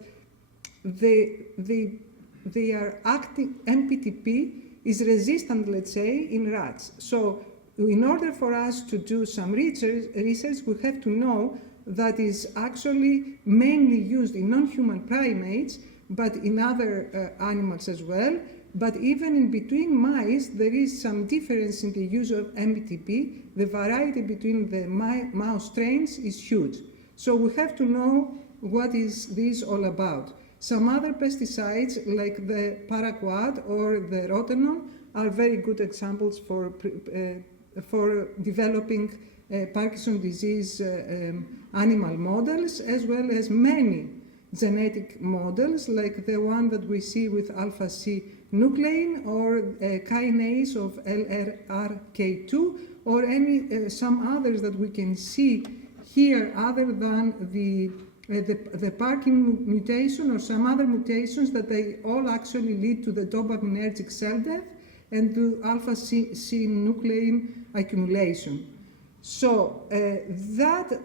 they are acting, MPTP is resistant, let's say, in rats. So in order for us to do some research, we have to know that is actually mainly used in non-human primates, but in other animals as well. But even in between mice, there is some difference in the use of MPTP. The variety between the mouse strains is huge. So we have to know what is this all about. Some other pesticides, like the paraquat or the rotenone, are very good examples for developing Parkinson's disease animal models, as well as many genetic models, like the one that we see with alpha-C nuclein or kinase of LRRK2, or some others that we can see here other than the Parkin mutation or some other mutations that they all actually lead to the dopaminergic cell death and to alpha-C nuclein accumulation. So that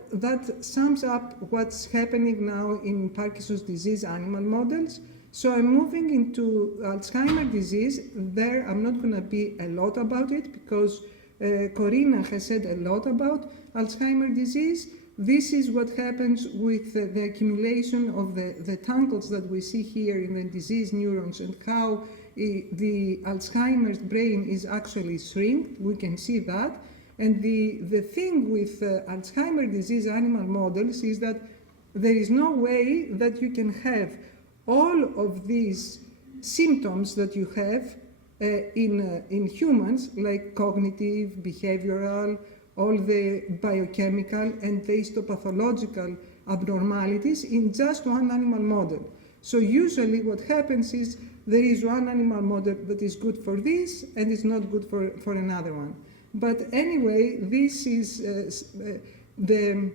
sums up what's happening now in Parkinson's disease animal models. So I'm moving into Alzheimer's disease. There I'm not going to be a lot about it because Corina has said a lot about Alzheimer's disease. This is what happens with the accumulation of the tangles that we see here in the diseased neurons and how the Alzheimer's brain is actually shrinked. We can see that. And the thing with Alzheimer's disease animal models is that there is no way that you can have all of these symptoms that you have in humans, like cognitive, behavioral, all the biochemical and the histopathological abnormalities in just one animal model. So usually what happens is there is one animal model that is good for this and is not good for another one. But anyway, this is the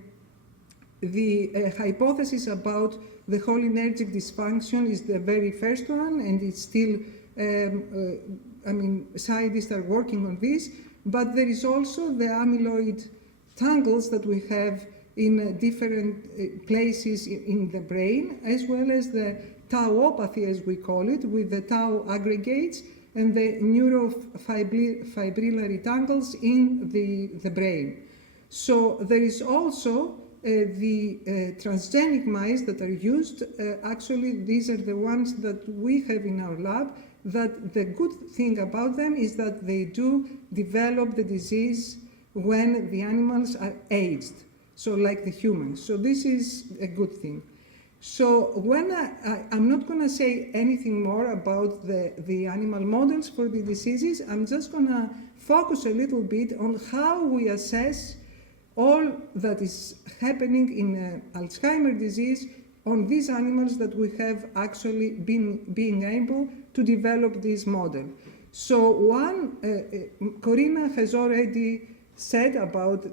hypothesis about the cholinergic dysfunction is the very first one, and it's still, scientists are working on this, but there is also the amyloid tangles that we have in different places in the brain, as well as the tauopathy, as we call it, with the tau aggregates and the neurofibrillary tangles in the brain. So there is also the transgenic mice that are used. Actually, these are the ones that we have in our lab, that the good thing about them is that they do develop the disease when the animals are aged, so like the humans. So this is a good thing. So when I'm not going to say anything more about the animal models for the diseases, I'm just going to focus a little bit on how we assess all that is happening in Alzheimer's disease on these animals that we have actually being able to develop this model. So one, Corina has already said about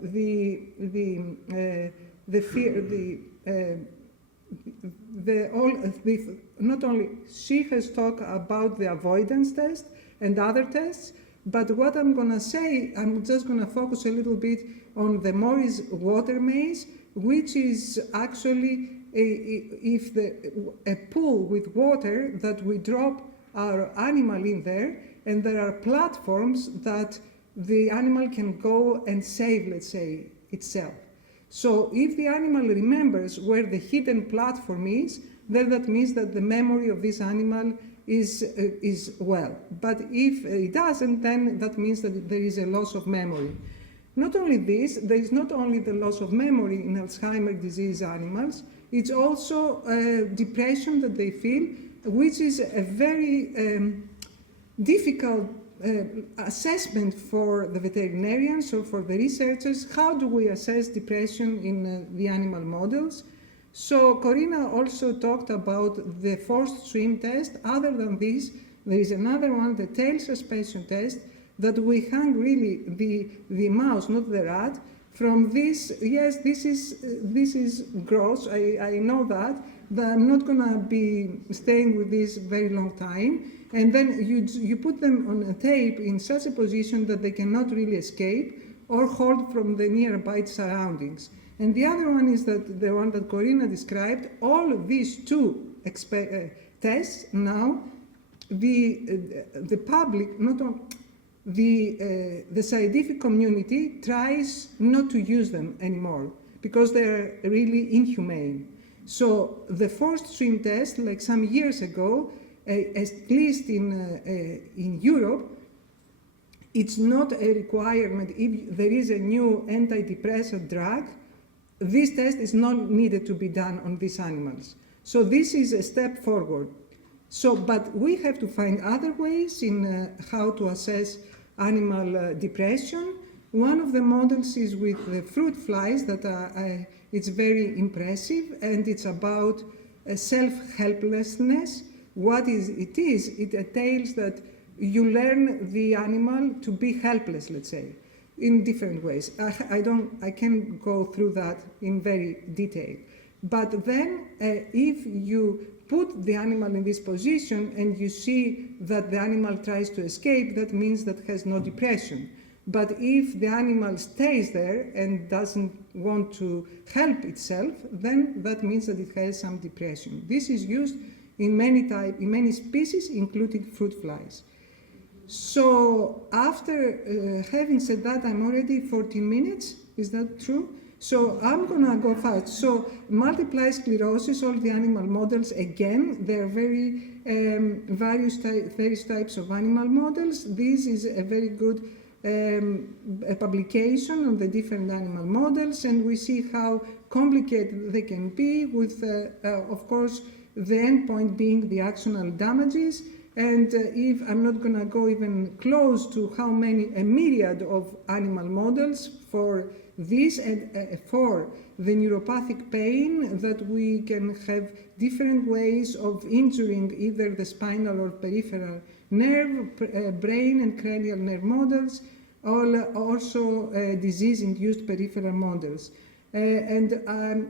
not only she has talked about the avoidance test and other tests, but what I'm going to say, I'm just going to focus a little bit on the Morris water maze, which is actually a pool with water that we drop our animal in there, and there are platforms that the animal can go and save, let's say, itself. So if the animal remembers where the hidden platform is, then that means that the memory of this animal is well. But if it doesn't, then that means that there is a loss of memory. Not only this, there is not only the loss of memory in Alzheimer's disease animals, it's also depression that they feel, which is a very difficult assessment for the veterinarians or for the researchers. How do we assess depression in the animal models? So Corina also talked about the forced swim test. Other than this, there is another one, the tail suspension test, that we hang really the mouse, not the rat, from this. Yes, this is gross, I know that, but I'm not going to be staying with this very long time. And then you put them on a tape in such a position that they cannot really escape or hold from the nearby surroundings. And the other one is that the one that Corina described. All of these two tests now, the public, not only the scientific community tries not to use them anymore because they're really inhumane. So the forced swim test, like some years ago, at least in Europe, it's not a requirement. If there is a new antidepressant drug, this test is not needed to be done on these animals. So this is a step forward. So, but we have to find other ways in how to assess animal depression. One of the models is with the fruit flies that it's very impressive, and it's about self-helplessness. What it is, it entails that you learn the animal to be helpless, let's say, in different ways. I can't go through that in very detail. But then if you put the animal in this position and you see that the animal tries to escape, that means that it has no depression. But if the animal stays there and doesn't want to help itself, then that means that it has some depression. This is used in many species, including fruit flies. So after having said that, I'm already 14 minutes. Is that true? So I'm gonna go fast. So multiple sclerosis, all the animal models, again, they're very various types of animal models. This is a very good a publication on the different animal models, and we see how complicated they can be with, of course, the end point being the axonal damages. And if I'm not going to go even close to how many, a myriad of animal models for this and for the neuropathic pain, that we can have different ways of injuring either the spinal or peripheral nerve, brain and cranial nerve models, also disease-induced peripheral models. And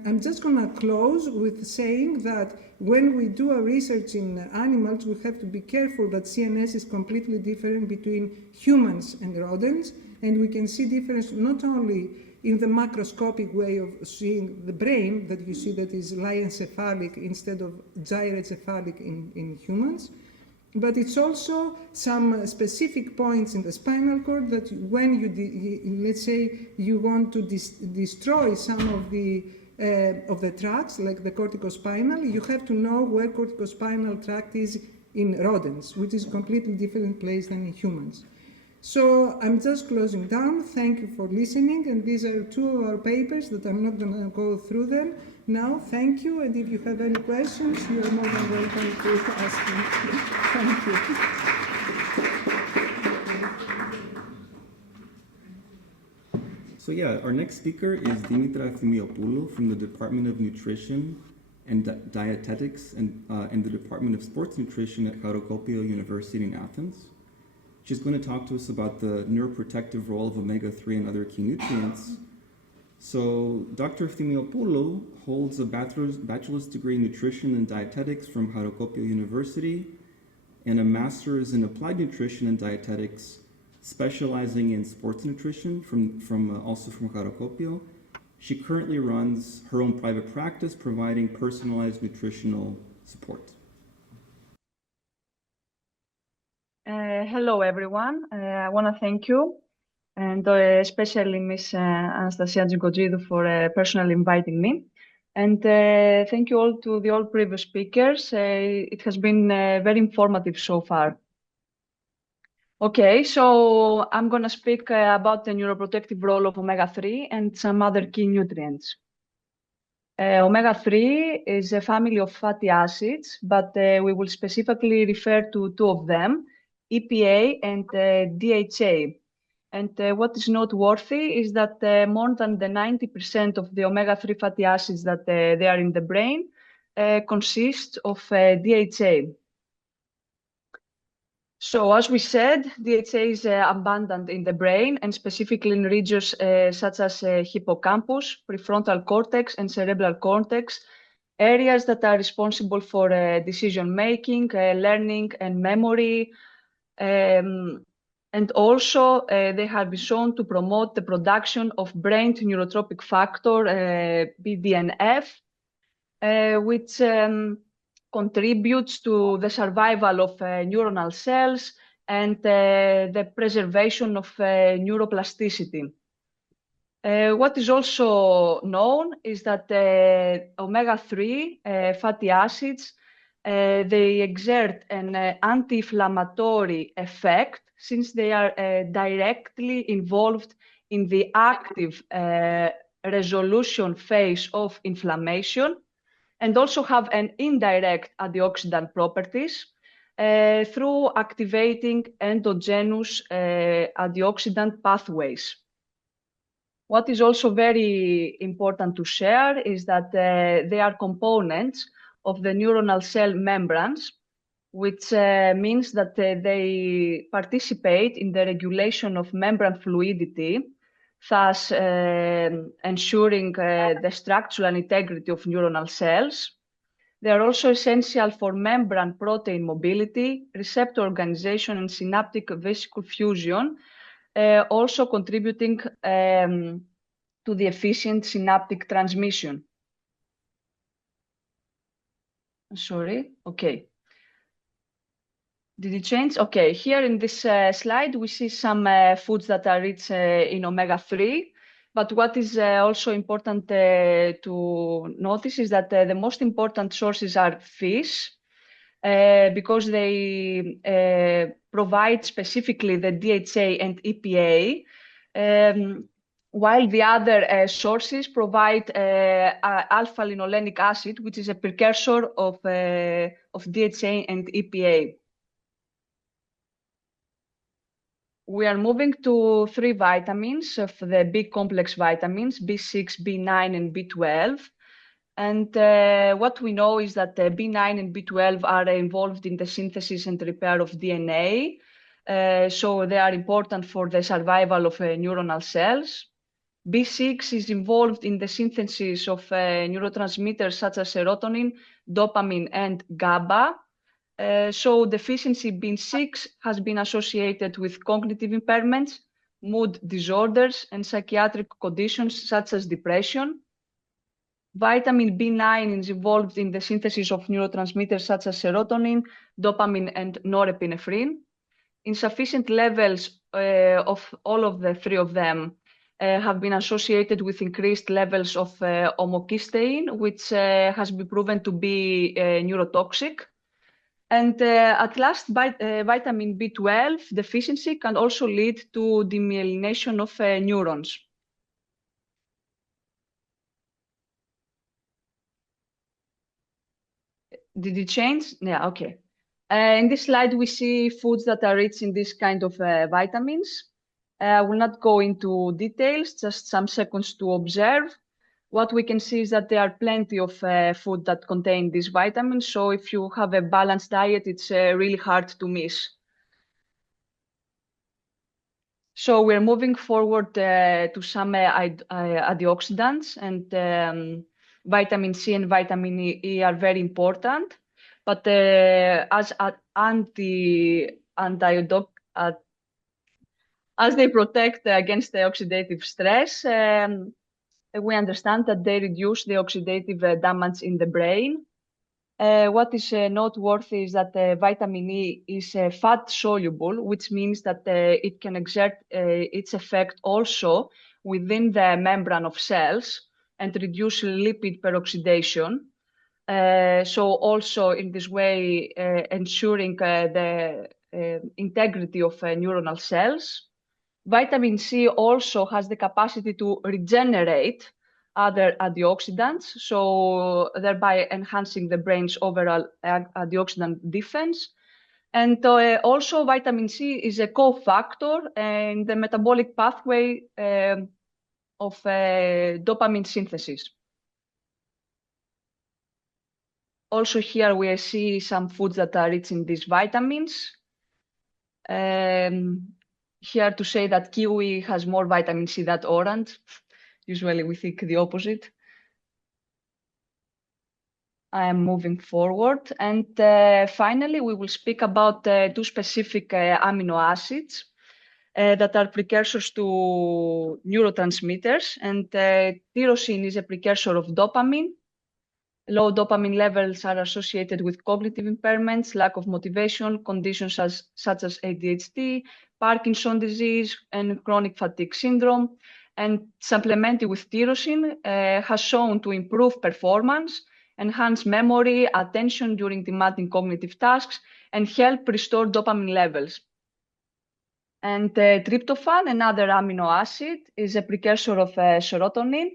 I'm just going to close with saying that when we do our research in animals, we have to be careful that CNS is completely different between humans and rodents, and we can see difference not only in the macroscopic way of seeing the brain, that you see that is lyencephalic instead of gyrocephalic in humans, but it's also some specific points in the spinal cord that when you, let's say, you want to destroy some of the tracts, like the corticospinal, you have to know where corticospinal tract is in rodents, which is a completely different place than in humans. So I'm just closing down. Thank you for listening. And these are two of our papers that I'm not going to go through them now. Thank you. And if you have any questions, you are more than welcome to ask me. Thank you. So yeah, our next speaker is Dimitra Thimiopoulou from the Department of Nutrition and Dietetics and the Department of Sports Nutrition at Charokopio University in Athens. She's going to talk to us about the neuroprotective role of omega-3 and other key nutrients. So Dr. Thimiopoulou holds a bachelor's degree in nutrition and dietetics from Charokopio University and a master's in applied nutrition and dietetics, specializing in sports nutrition also from Charokopio. She currently runs her own private practice, providing personalized nutritional support. Hello, everyone. I want to thank you, and especially Ms. Anastasia Gigogidu for personally inviting me. And thank you all to all previous speakers. It has been very informative so far. Okay, so I'm going to speak about the neuroprotective role of omega-3 and some other key nutrients. Omega-3 is a family of fatty acids, but we will specifically refer to two of them, EPA and DHA. And what is noteworthy is that more than the 90% of the omega-3 fatty acids that they are in the brain consist of DHA. So as we said, DHA is abundant in the brain and specifically in regions such as hippocampus, prefrontal cortex, and cerebral cortex, areas that are responsible for decision-making, learning, and memory. And also, they have been shown to promote the production of brain neurotropic factor, BDNF, which contributes to the survival of neuronal cells and the preservation of neuroplasticity. What is also known is that omega-3 fatty acids, they exert an anti-inflammatory effect since they are directly involved in the active resolution phase of inflammation. and also have an indirect antioxidant properties through activating endogenous antioxidant pathways. What is also very important to share is that they are components of the neuronal cell membranes, which means that they participate in the regulation of membrane fluidity, thus ensuring the structural integrity of neuronal cells. They are also essential for membrane protein mobility, receptor organization, and synaptic vesicle fusion, also contributing to the efficient synaptic transmission. Sorry, okay. Did it change? Okay, here in this slide, we see some foods that are rich in omega-3. But what is also important to notice is that the most important sources are fish, because they provide specifically the DHA and EPA, while the other sources provide alpha-linolenic acid, which is a precursor of DHA and EPA. We are moving to 3 vitamins of the B complex vitamins, B6, B9, and B12. And what we know is that B9 and B12 are involved in the synthesis and repair of DNA. So they are important for the survival of neuronal cells. B6 is involved in the synthesis of neurotransmitters such as serotonin, dopamine, and GABA. So deficiency B6 has been associated with cognitive impairments, mood disorders, and psychiatric conditions such as depression. Vitamin B9 is involved in the synthesis of neurotransmitters such as serotonin, dopamine, and norepinephrine. Insufficient levels of all of the 3 of them have been associated with increased levels of homocysteine, which has been proven to be neurotoxic. And at last, vitamin B12 deficiency can also lead to demyelination of neurons. Did it change? Yeah, okay. In this slide, we see foods that are rich in this kind of vitamins. I will not go into details, just some seconds to observe. What we can see is that there are plenty of food that contain these vitamins. So if you have a balanced diet, it's really hard to miss. So we're moving forward to some antioxidants, and vitamin C and vitamin E are very important. But as they protect against the oxidative stress, we understand that they reduce the oxidative damage in the brain. What is noteworthy is that vitamin E is fat soluble, which means that it can exert its effect also within the membrane of cells and reduce lipid peroxidation. So also in this way, ensuring the integrity of neuronal cells. Vitamin C also has the capacity to regenerate other antioxidants, so thereby enhancing the brain's overall antioxidant defense. And also vitamin C is a cofactor in the metabolic pathway of dopamine synthesis. Also here we see some foods that are rich in these vitamins. Here to say that kiwi has more vitamin C than orange. Usually we think the opposite. I am moving forward. And finally, we will speak about 2 specific amino acids that are precursors to neurotransmitters. And tyrosine is a precursor of dopamine. Low dopamine levels are associated with cognitive impairments, lack of motivation, conditions such as ADHD, Parkinson's disease, and chronic fatigue syndrome. And supplementing with tyrosine has shown to improve performance, enhance memory, attention during demanding cognitive tasks, and help restore dopamine levels. And tryptophan, another amino acid, is a precursor of serotonin.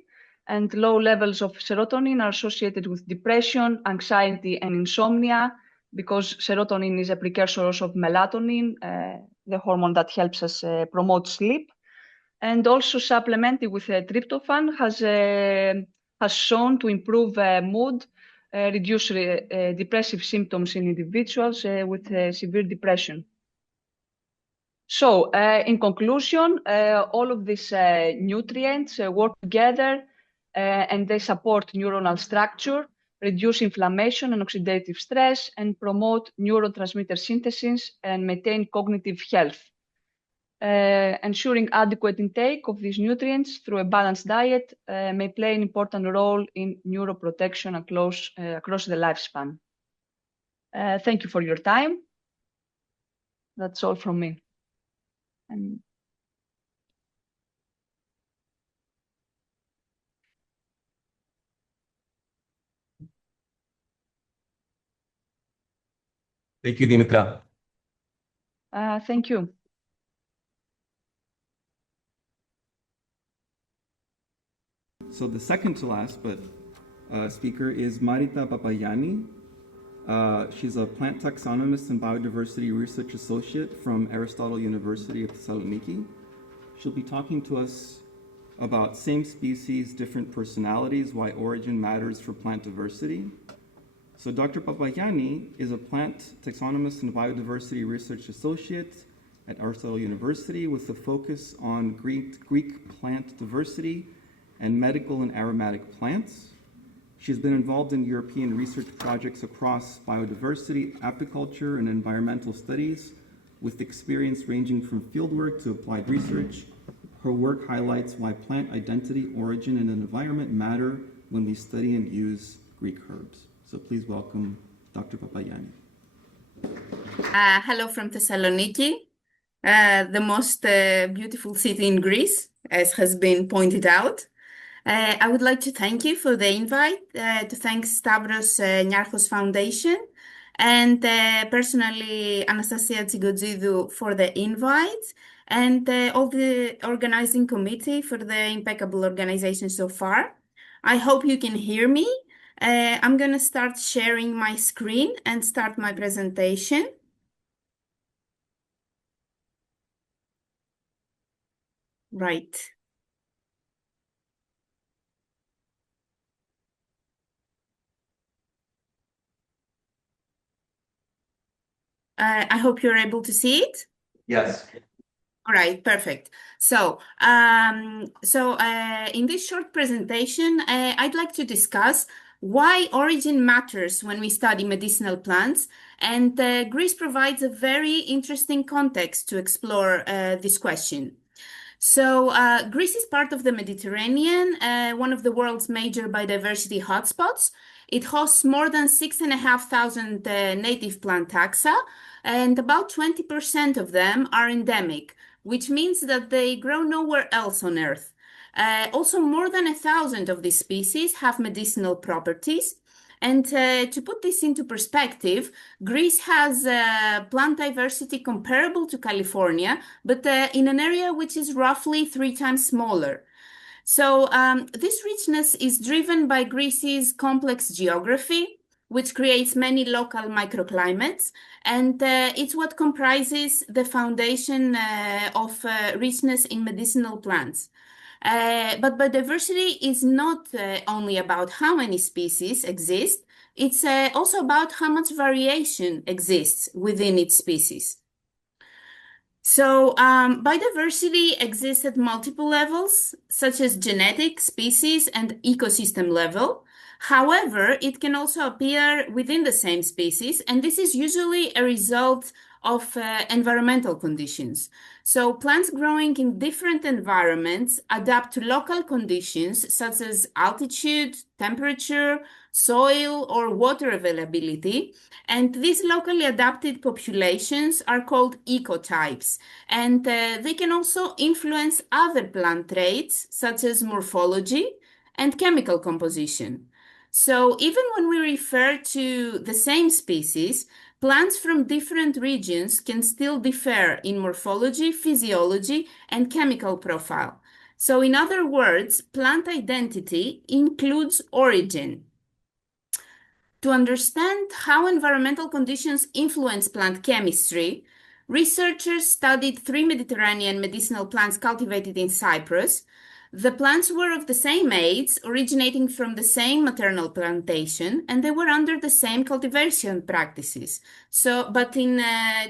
And low levels of serotonin are associated with depression, anxiety, and insomnia, because serotonin is a precursor of melatonin, the hormone that helps us promote sleep. And also supplementing with tryptophan has shown to improve mood, reduce depressive symptoms in individuals with severe depression. So, in conclusion, all of these nutrients work together and they support neuronal structure, reduce inflammation and oxidative stress, and promote neurotransmitter synthesis and maintain cognitive health. Ensuring adequate intake of these nutrients through a balanced diet may play an important role in neuroprotection across the lifespan. Thank you for your time. That's all from me. And Thank you, Dimitra. thank you. So the second to last speaker is Marita Papayani. She's a plant taxonomist and biodiversity research associate from Aristotle University of Thessaloniki. She'll be talking to us about same species, different personalities, why origin matters for plant diversity. So Dr. Papayani is a plant taxonomist and biodiversity research associate at Aristotle University with a focus on Greek plant diversity and medical and aromatic plants. She's been involved in European research projects across biodiversity, apiculture, and environmental studies, with experience ranging from fieldwork to applied research. Her work highlights why plant identity, origin, and environment matter when we study and use Greek herbs. So please welcome Dr. Papayani. Hello from Thessaloniki, the most beautiful city in Greece, as has been pointed out. I would like to thank you for the invite, to thank Stavros Niarchos Foundation, and personally Anastasia Tsigotzidou for the invite, and all the organizing committee for the impeccable organization so far. I hope you can hear me. I'm going to start sharing my screen and start my presentation. Right. I hope you're able to see it. Yes. All right, perfect. So, in this short presentation, I'd like to discuss why origin matters when we study medicinal plants, and Greece provides a very interesting context to explore this question. So, Greece is part of the Mediterranean, one of the world's major biodiversity hotspots. It hosts more than 6,500 native plant taxa, and about 20% of them are endemic, which means that they grow nowhere else on Earth. Also, more than 1,000 of these species have medicinal properties. And to put this into perspective, Greece has plant diversity comparable to California, but in an area which is roughly 3 times smaller. So this richness is driven by Greece's complex geography, which creates many local microclimates, and it's what comprises the foundation of richness in medicinal plants. But biodiversity is not only about how many species exist, it's also about how much variation exists within each species. So biodiversity exists at multiple levels, such as genetic, species, and ecosystem level. However, it can also appear within the same species, and this is usually a result of environmental conditions. So plants growing in different environments adapt to local conditions such as altitude, temperature, soil, or water availability. And these locally adapted populations are called ecotypes. And they can also influence other plant traits such as morphology and chemical composition. So even when we refer to the same species, plants from different regions can still differ in morphology, physiology, and chemical profile. So in other words, plant identity includes origin. To understand how environmental conditions influence plant chemistry, researchers studied 3 Mediterranean medicinal plants cultivated in Cyprus. The plants were of the same age, originating from the same maternal plantation, and they were under the same cultivation practices. But in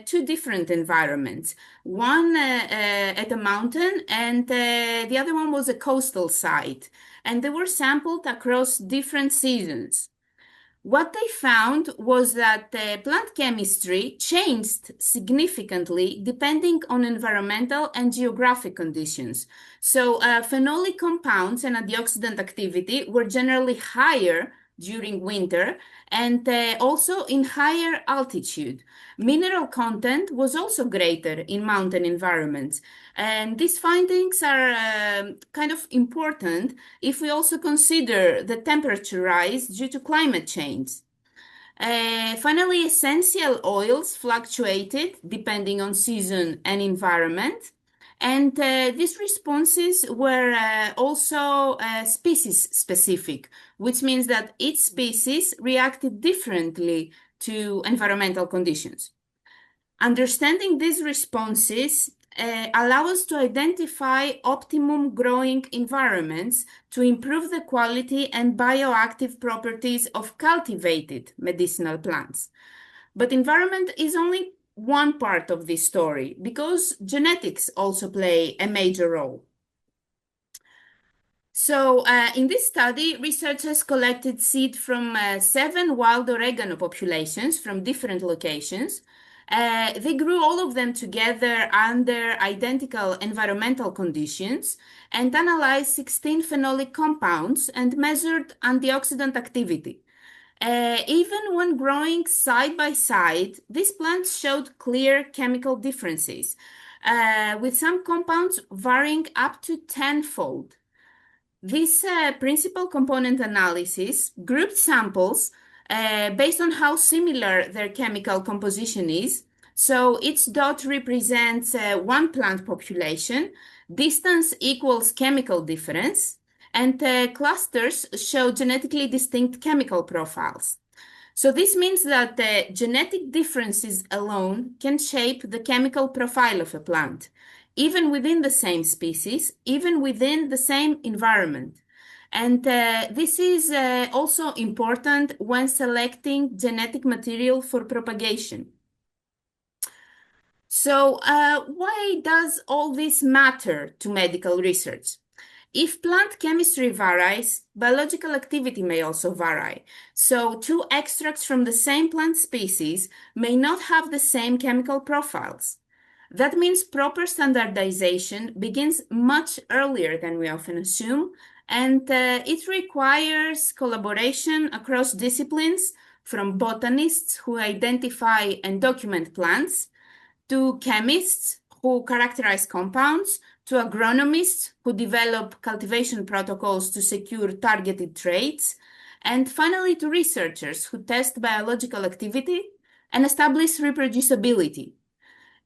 2 different environments. One at a mountain, and the other one was a coastal site. And they were sampled across different seasons. What they found was that plant chemistry changed significantly depending on environmental and geographic conditions. So phenolic compounds and antioxidant activity were generally higher during winter and also in higher altitude. Mineral content was also greater in mountain environments. And these findings are kind of important if we also consider the temperature rise due to climate change. Finally, essential oils fluctuated depending on season and environment. And these responses were also species specific, which means that each species reacted differently to environmental conditions. Understanding these responses allow us to identify optimum growing environments to improve the quality and bioactive properties of cultivated medicinal plants. But environment is only one part of this story because genetics also play a major role. So in this study, researchers collected seed from 7 wild oregano populations from different locations. They grew all of them together under identical environmental conditions and analyzed 16 phenolic compounds and measured antioxidant activity. Even when growing side by side, these plants showed clear chemical differences, with some compounds varying up to 10-fold. This principal component analysis grouped samples based on how similar their chemical composition is. So each dot represents one plant population, distance equals chemical difference, and clusters show genetically distinct chemical profiles. So this means that genetic differences alone can shape the chemical profile of a plant, even within the same species, even within the same environment. And this is also important when selecting genetic material for propagation. So why does all this matter to medical research? If plant chemistry varies, biological activity may also vary. So 2 extracts from the same plant species may not have the same chemical profiles. That means proper standardization begins much earlier than we often assume, and it requires collaboration across disciplines, from botanists who identify and document plants, to chemists who characterize compounds, to agronomists who develop cultivation protocols to secure targeted traits, and finally to researchers who test biological activity and establish reproducibility.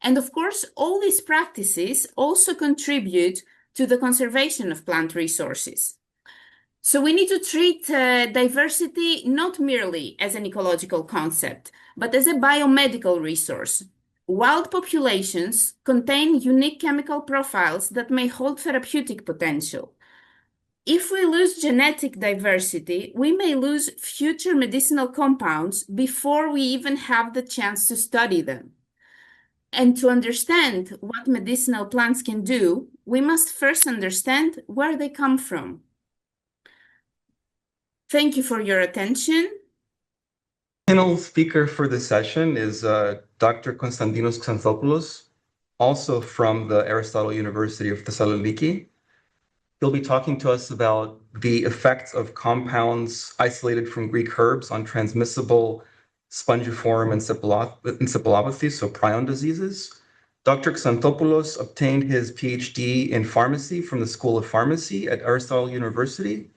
And of course, all these practices also contribute to the conservation of plant resources. So we need to treat diversity not merely as an ecological concept, but as a biomedical resource. Wild populations contain unique chemical profiles that may hold therapeutic potential. If we lose genetic diversity, we may lose future medicinal compounds before we even have the chance to study them. And to understand what medicinal plants can do, we must first understand where they come from. Thank you for your attention. Panel speaker for the session is Dr. Konstantinos Xanthopoulos, also from the Aristotle University of Thessaloniki. He'll be talking to us about the effects of compounds isolated from Greek herbs on transmissible spongiform encephalopathy, so prion diseases. Dr. Xanthopoulos obtained his PhD in pharmacy from the School of Pharmacy at Aristotle University.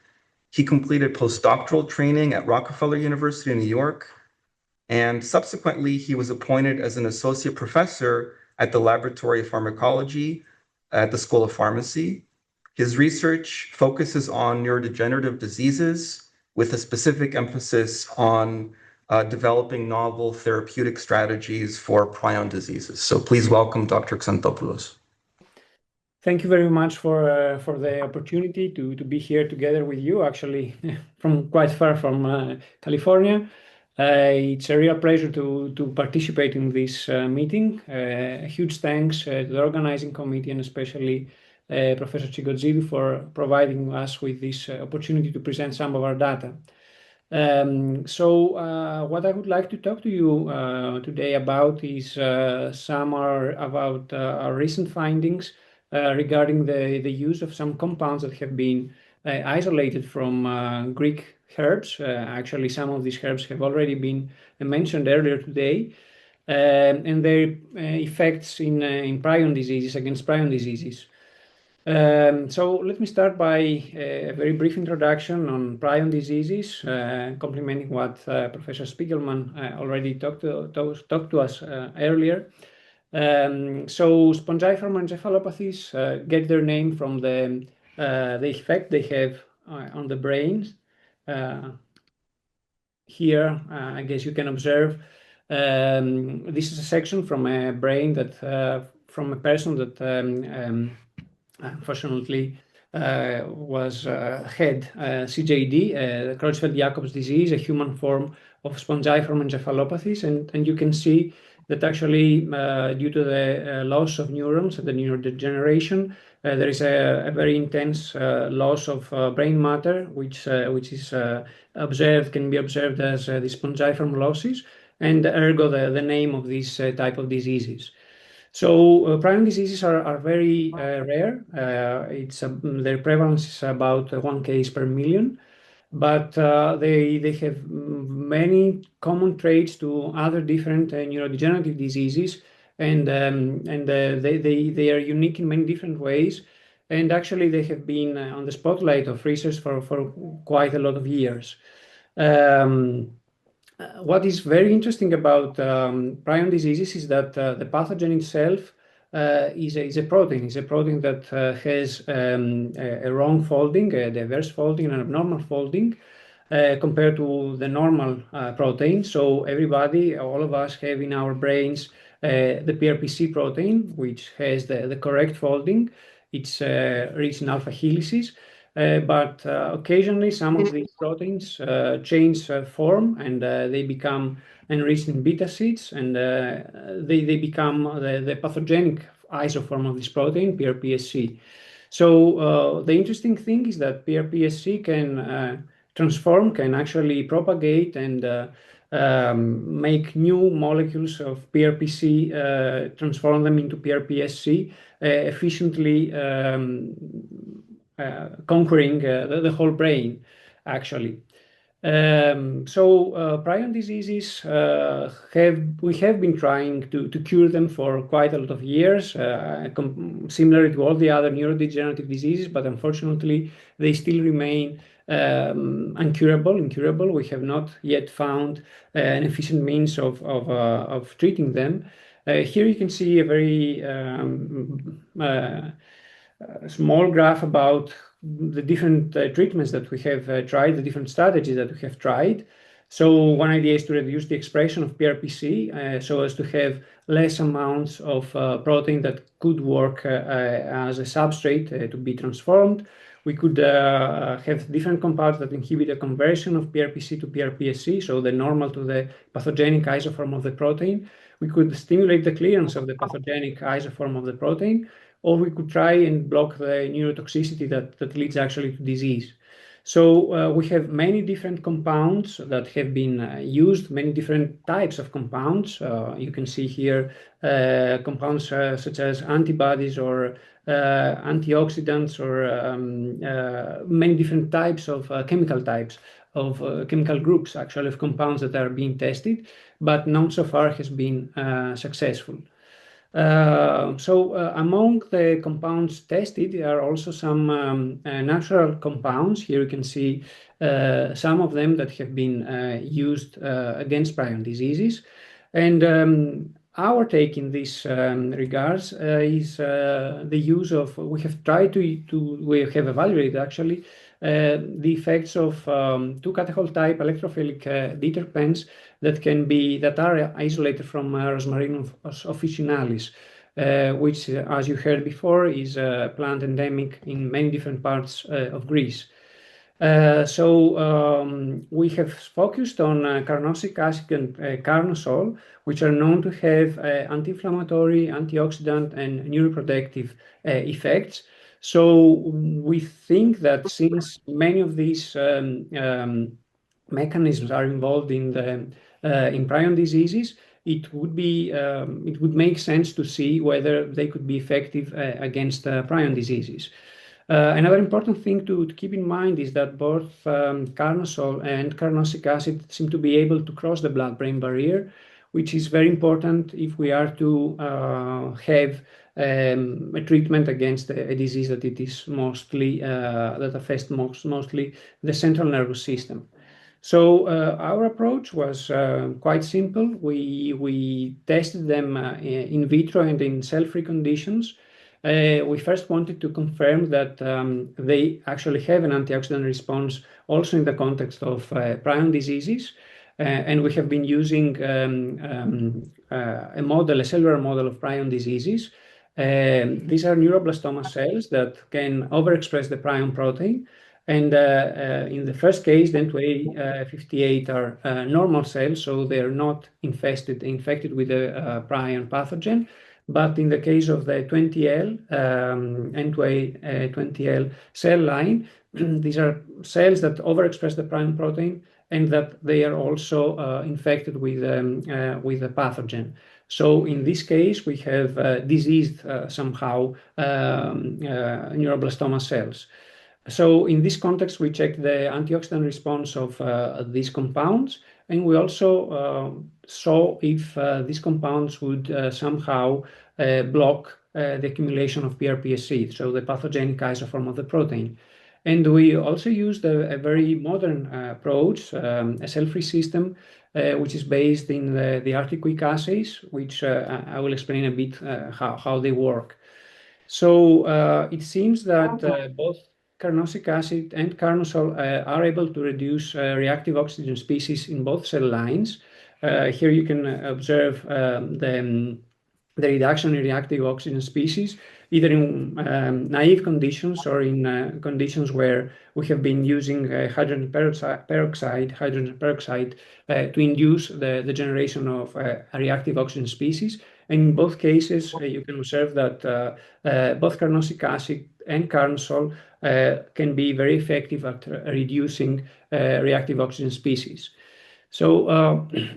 He completed postdoctoral training at Rockefeller University in New York, and subsequently he was appointed as an associate professor at the Laboratory of Pharmacology at the School of Pharmacy. His research focuses on neurodegenerative diseases with a specific emphasis on developing novel therapeutic strategies for prion diseases. So please welcome Dr. Xanthopoulos. Thank you very much for the opportunity to be here together with you, actually, from quite far from California. It's a real pleasure to participate in this meeting. A huge thanks to the organizing committee and especially Professor Cycladic for providing us with this opportunity to present some of our data. What I would like to talk to you today about is some are about our recent findings regarding the use of some compounds that have been isolated from Greek herbs. Actually, some of these herbs have already been mentioned earlier today, and their effects in prion diseases, against prion diseases. So let me start by a very brief introduction on prion diseases, complementing what Professor Spiegelman already talked to us earlier. So spongiform encephalopathies get their name from the effect they have on the brain. Here, I guess you can observe this is a section from a brain that from a person that unfortunately had CJD, Creutzfeldt-Jakob's disease, a human form of spongiform encephalopathies, and you can see that actually due to the loss of neurons and the neurodegeneration, there is a very intense loss of brain matter, which is can be observed as the spongiform losses, and ergo the name of this type of diseases. So prion diseases are very rare. Their prevalence is about 1 case per million, but they have many common traits to other different neurodegenerative diseases, and they are unique in many different ways. And actually, they have been on the spotlight of research for quite a lot of years. What is very interesting about prion diseases is that the pathogen itself is a protein. It's a protein that has a wrong folding, a diverse folding, and an abnormal folding compared to the normal protein. So everybody, all of us have in our brains the PRPC protein, which has the correct folding. It's rich in alpha helices. But occasionally some of these proteins change form, and they become enriched in beta seeds, and they become the pathogenic isoform of this protein, PRPSC. So the interesting thing is that PRPSC can actually propagate and make new molecules of PRPC, transform them into PRPSC, efficiently conquering the whole brain, actually. Prion diseases we have been trying to cure them for quite a lot of years, similar to all the other neurodegenerative diseases, but unfortunately they still remain incurable. We have not yet found an efficient means of treating them. Here you can see a very small graph about the different treatments that we have tried, the different strategies that we have tried. So one idea is to reduce the expression of PRPC so as to have less amounts of protein that could work as a substrate to be transformed. We could have different compounds that inhibit the conversion of PRPC to PRPSC, so the normal to the pathogenic isoform of the protein. We could stimulate the clearance of the pathogenic isoform of the protein, or we could try and block the neurotoxicity that leads actually to disease. So we have many different compounds that have been used, many different types of compounds. You can see here compounds such as antibodies or antioxidants, or many different types of chemical groups, actually, of compounds that are being tested, but none so far has been successful. Among the compounds tested, there are also some natural compounds. Here you can see some of them that have been used against prion diseases. And our take in this regards is the use of, we have evaluated actually the effects of two catechol type electrophilic diterpenes that are isolated from Rosmarinum officinalis, which, as you heard before, is a plant endemic in many different parts of Greece. We have focused on carnosic acid and carnosol, which are known to have anti-inflammatory, antioxidant, and neuroprotective effects. So we think that since many of these mechanisms are involved in prion diseases, it would make sense to see whether they could be effective against prion diseases. Another important thing to keep in mind is that both carnosol and carnosic acid seem to be able to cross the blood-brain barrier, which is very important if we are to have a treatment against a disease that it is mostly that affects mostly the central nervous system. So our approach was quite simple. We tested them in vitro and in cell-free conditions. We first wanted to confirm that they actually have an antioxidant response also in the context of prion diseases. And we have been using a cellular model of prion diseases. These are neuroblastoma cells that can overexpress the prion protein. And in the first case, the N2A58 are normal cells, so they're not infected with a prion pathogen. But in the case of the 20L, N2A20L cell line, these are cells that overexpress the prion protein and that they are also infected with a pathogen. So in this case, we have diseased somehow neuroblastoma cells. So in this context, we checked the antioxidant response of these compounds, and we also saw if these compounds would somehow block the accumulation of PRPSC, so the pathogenic isoform of the protein. And we also used a very modern approach, a cell-free system, which is based in the Arctic assays, which I will explain a bit how they work. So it seems that both carnosic acid and carnosol are able to reduce reactive oxygen species in both cell lines. Here you can observe the reduction in reactive oxygen species, either in naive conditions or in conditions where we have been using hydrogen peroxide to induce the generation of a reactive oxygen species. And in both cases, you can observe that both carnosic acid and carnosol can be very effective at reducing reactive oxygen species. So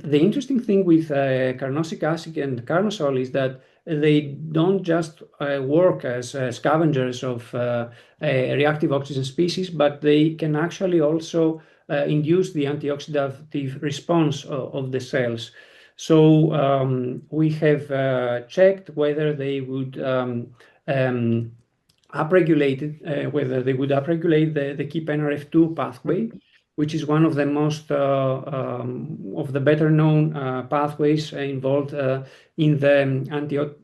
the interesting thing with carnosic acid and carnosol is that they don't just work as scavengers of reactive oxygen species, but they can actually also induce the antioxidative response of the cells. So we have checked whether they would upregulate the KEAP NRF2 pathway, which is one of the most of the better known pathways involved in the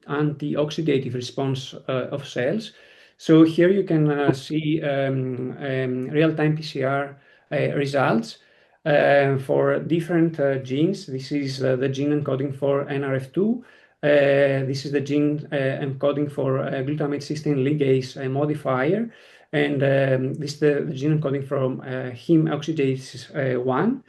antioxidative response of cells. So here you can see real-time PCR results for different genes. This is the gene encoding for NRF2. This is the gene encoding for glutamate cysteine ligase modifier. And this is the gene encoding from heme oxidase 1.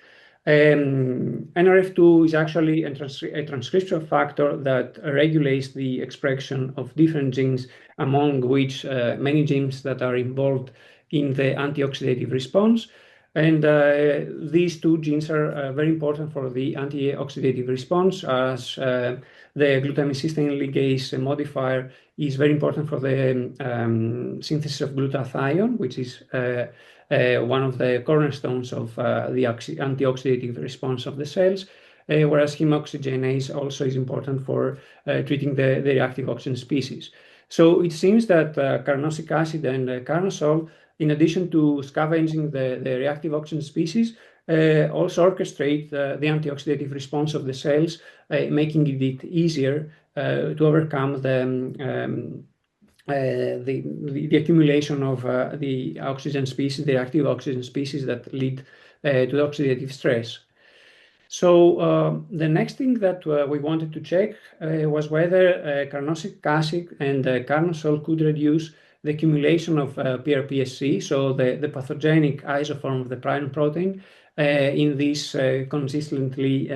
NRF2 is actually a transcription factor that regulates the expression of different genes, among which many genes that are involved in the antioxidative response. And these two genes are very important for the antioxidative response, as the glutamate cysteine ligase modifier is very important for the synthesis of glutathione, which is one of the cornerstones of the antioxidative response of the cells, whereas heme oxygenase also is important for treating the reactive oxygen species. So it seems that carnosic acid and carnosol in addition to scavenging the reactive oxygen species, also orchestrate the antioxidative response of the cells, making it easier to overcome the accumulation of the oxygen species, the reactive oxygen species that lead to the oxidative stress. So the next thing that we wanted to check was whether carnosic acid and carnosol could reduce the accumulation of PRPSC, so the pathogenic isoform of the prion protein, in these constantly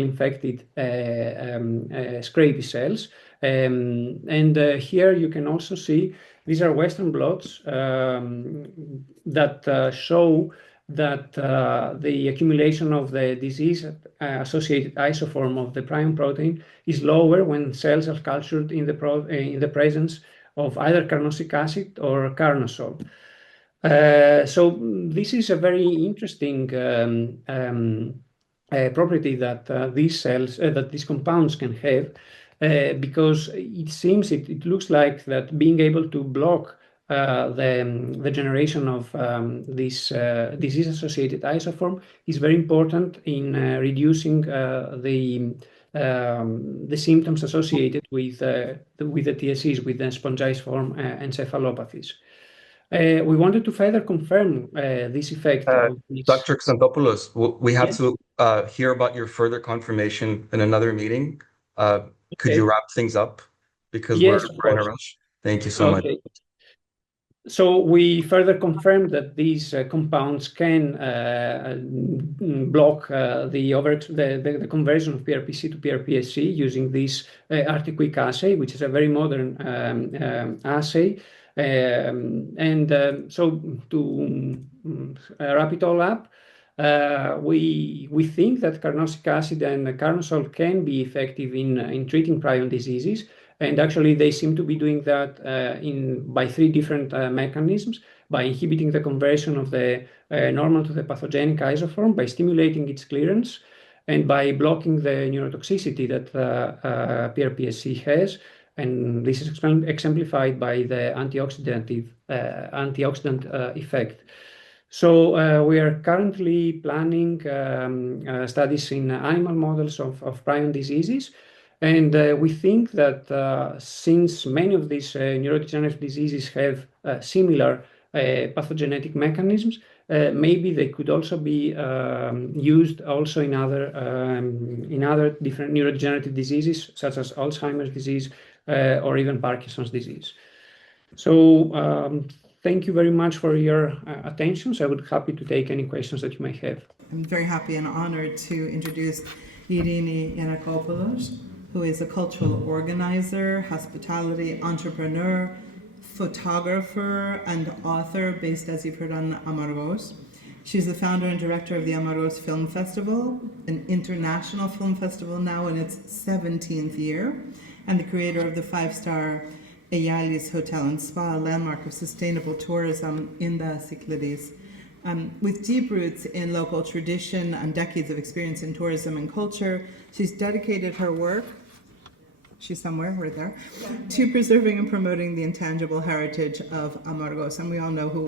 infected scrapie cells. And here you can also see, these are Western blots that show that the accumulation of the disease-associated isoform of the prion protein is lower when cells are cultured in the presence of either carnosic acid or carnosol. So this is a very interesting property that these cells, that these compounds can have, because it looks like that being able to block the generation of this disease-associated isoform is very important in reducing the symptoms associated with the TSCs, with the spongiform encephalopathies. We wanted to further confirm this effect. Dr. Xanthopoulos, we have Yes. to hear about your further confirmation in another meeting. Could you wrap things up? Because Yes, we're in a rush. Thank you so much. So we further confirmed that these compounds can block the conversion of PRPC to PRPSC using this RT-QuIC assay, which is a very modern assay. So to wrap it all up, we think that carnosic acid and carnosol can be effective in treating prion diseases. And actually, they seem to be doing that by three different mechanisms: by inhibiting the conversion of the normal to the pathogenic isoform, by stimulating its clearance, and by blocking the neurotoxicity that PRPSC has. And this is exemplified by the antioxidant effect. So we are currently planning studies in animal models of prion diseases. And we think that since many of these neurodegenerative diseases have similar pathogenetic mechanisms, maybe they could also be used also in other different neurodegenerative diseases, such as Alzheimer's disease or even Parkinson's disease. So thank you very much for your attention. So I would be happy to take any questions that you may have. I'm very happy and honored to introduce Irini Yanakopoulos, who is a cultural organizer, hospitality entrepreneur, photographer, and author based, as you've heard, on Amargos. She's the founder and director of the Amargos Film Festival, an international film festival now in its 17th year, and the creator of the five-star Eyalis Hotel and Spa, a landmark of sustainable tourism in the Cyclades. With deep roots in local tradition and decades of experience in tourism and culture, she's dedicated her work, she's somewhere, right there, to preserving and promoting the intangible heritage of Amargos. And we all know who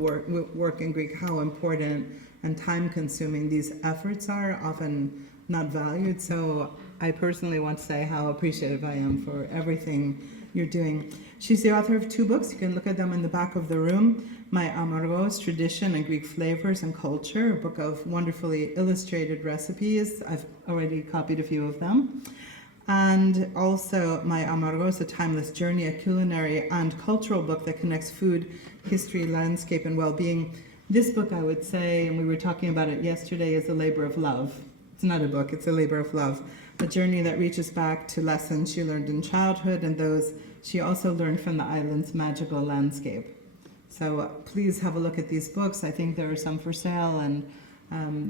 work in Greek, how important and time-consuming these efforts are, often not valued. So I personally want to say how appreciative I am for everything you're doing. She's the author of 2 books. You can look at them in the back of the room. My Amargos, Tradition and Greek Flavors and Culture, a book of wonderfully illustrated recipes. I've already copied a few of them. And also My Amargos, A Timeless Journey, a culinary and cultural book that connects food, history, landscape, and well-being. This book, I would say, and we were talking about it yesterday, is a labor of love. It's not a book, it's a labor of love. A journey that reaches back to lessons she learned in childhood and those she also learned from the island's magical landscape. So please have a look at these books. I think there are some for sale, and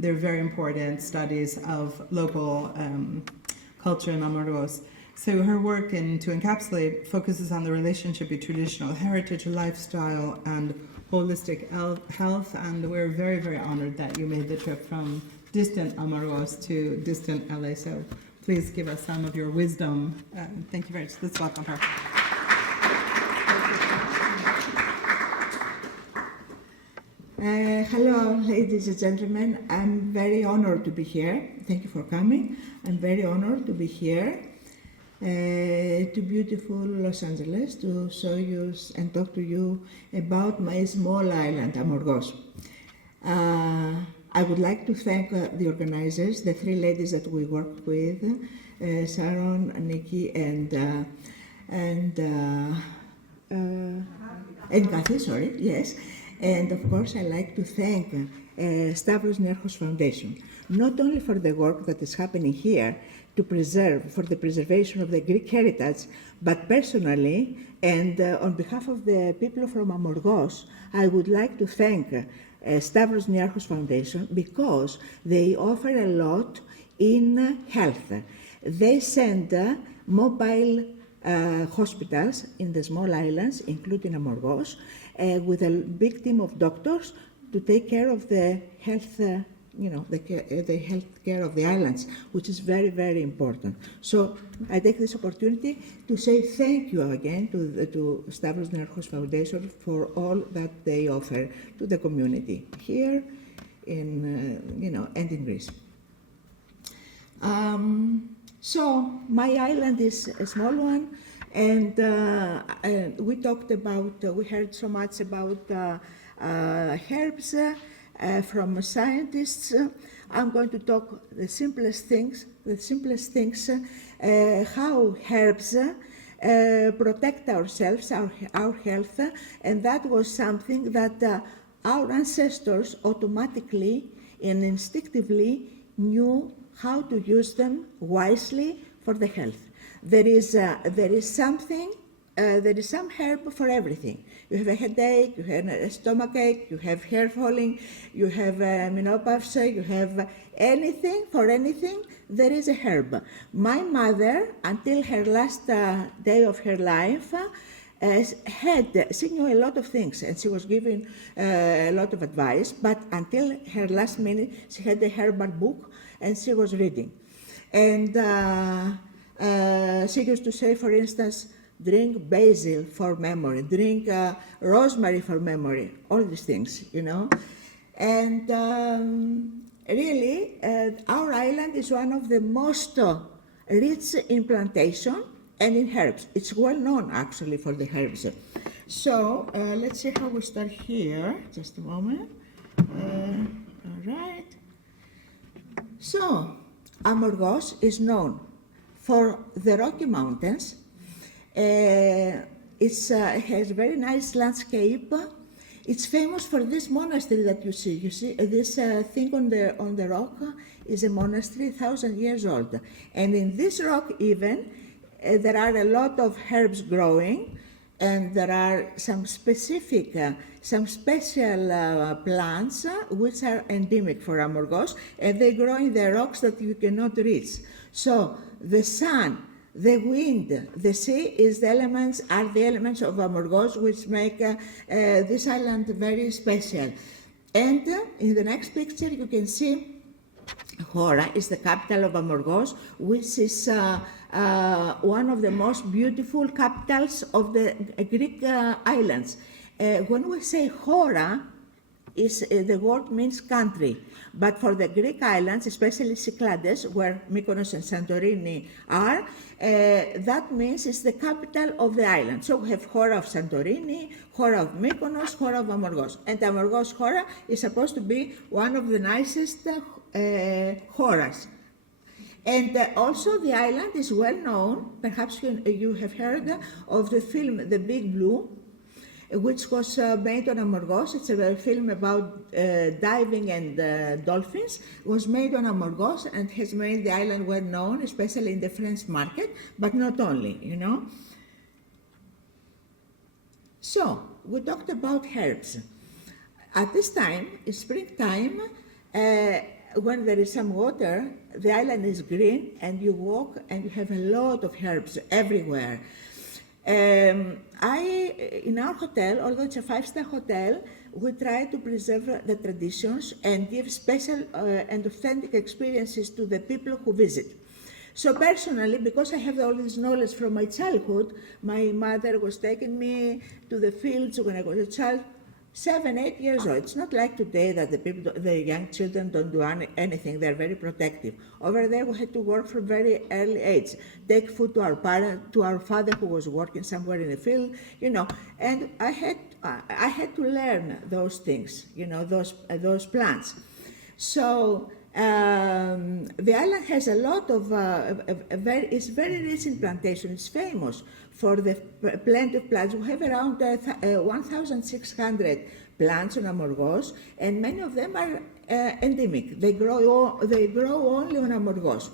they're very important studies of local culture in Amargos. So her work, to encapsulate, focuses on the relationship between traditional heritage, lifestyle, and holistic health. And we're very, very honored that you made the trip from distant Amargos to distant LA. So please give us some of your wisdom. Thank you very much. Let's welcome her. Hello, ladies and gentlemen. I'm very honored to be here. Thank you for coming. I'm very honored to be here to beautiful Los Angeles to show you and talk to you about my small island, Amorgos. I would like to thank the organizers, the three ladies that we worked with, Sharon, Nikki, and Kathy, sorry, yes. And of course, I'd like to thank Stavros Niarchos Foundation, not only for the work that is happening here to preserve, for the preservation of the Greek heritage, but personally, and on behalf of the people from Amorgos, I would like to thank Stavros Niarchos Foundation because they offer a lot in health. They send mobile hospitals in the small islands, including Amorgos, with a big team of doctors to take care of the health, the health care of the islands, which is very, very important. So I take this opportunity to say thank you again to Stavros Niarchos Foundation for all that they offer to the community here in, and in Greece. So my island is a small one. And we talked about, we heard so much about herbs from scientists. I'm going to talk the simplest things, how herbs protect ourselves, our health, and that was something that our ancestors automatically and instinctively knew how to use them wisely for the health. There is some herb for everything. You have a headache, you have a stomachache, you have hair falling, you have menopause, you have anything, for anything, there is a herb. My mother, until her last day of her life, she knew a lot of things and she was giving a lot of advice, but until her last minute, she had a herbal book and she was reading. And she used to say, for instance, drink basil for memory, drink rosemary for memory, all these things, And really, our island is one of the most rich in plantation and in herbs. It's well known, actually, for the herbs. So let's see how we start here. Just a moment. All right. So Amorgos is known for the Rocky Mountains. It has a very nice landscape. It's famous for this monastery that you see. You see this thing on the rock is a monastery 1,000 years old. And in this rock even, there are a lot of herbs growing, and there are some specific, some special plants which are endemic for Amorgos, and they grow in the rocks that you cannot reach. So the sun, the wind, the sea are the elements of Amorgos which make this island very special. And in the next picture you can see Hora is the capital of Amorgos, which is one of the most beautiful capitals of the Greek islands. When we say Hora, the word means country, but for the Greek islands, especially Cyclades, where Mykonos and Santorini are, that means it's the capital of the island. So we have Hora of Santorini, Hora of Mykonos, Hora of Amorgos. And Amorgos Hora is supposed to be one of the nicest Horas. And also the island is well known, perhaps you have heard of the film The Big Blue, which was made on Amorgos. It's a film about diving and dolphins. It was made on Amorgos and has made the island well known, especially in the French market, but not only, So, we talked about herbs. At this time, it's springtime, when there is some water, the island is green and you walk and you have a lot of herbs everywhere. In our hotel, although it's a 5-star hotel, we try to preserve the traditions and give special and authentic experiences to the people who visit. So personally, because I have all this knowledge from my childhood, my mother was taking me to the fields when I was a child. 7, 8 years old. It's not like today that the young children don't do anything. They're very protective. Over there, we had to work from very early age. Take food to our father who was working somewhere in the field, And I had to learn those things, those plants. So the island has a lot of, it's very rich in plantation. It's famous for the plenty of plants. We have around 1,600 plants on Amorgos, and many of them are endemic. They grow only on Amorgos.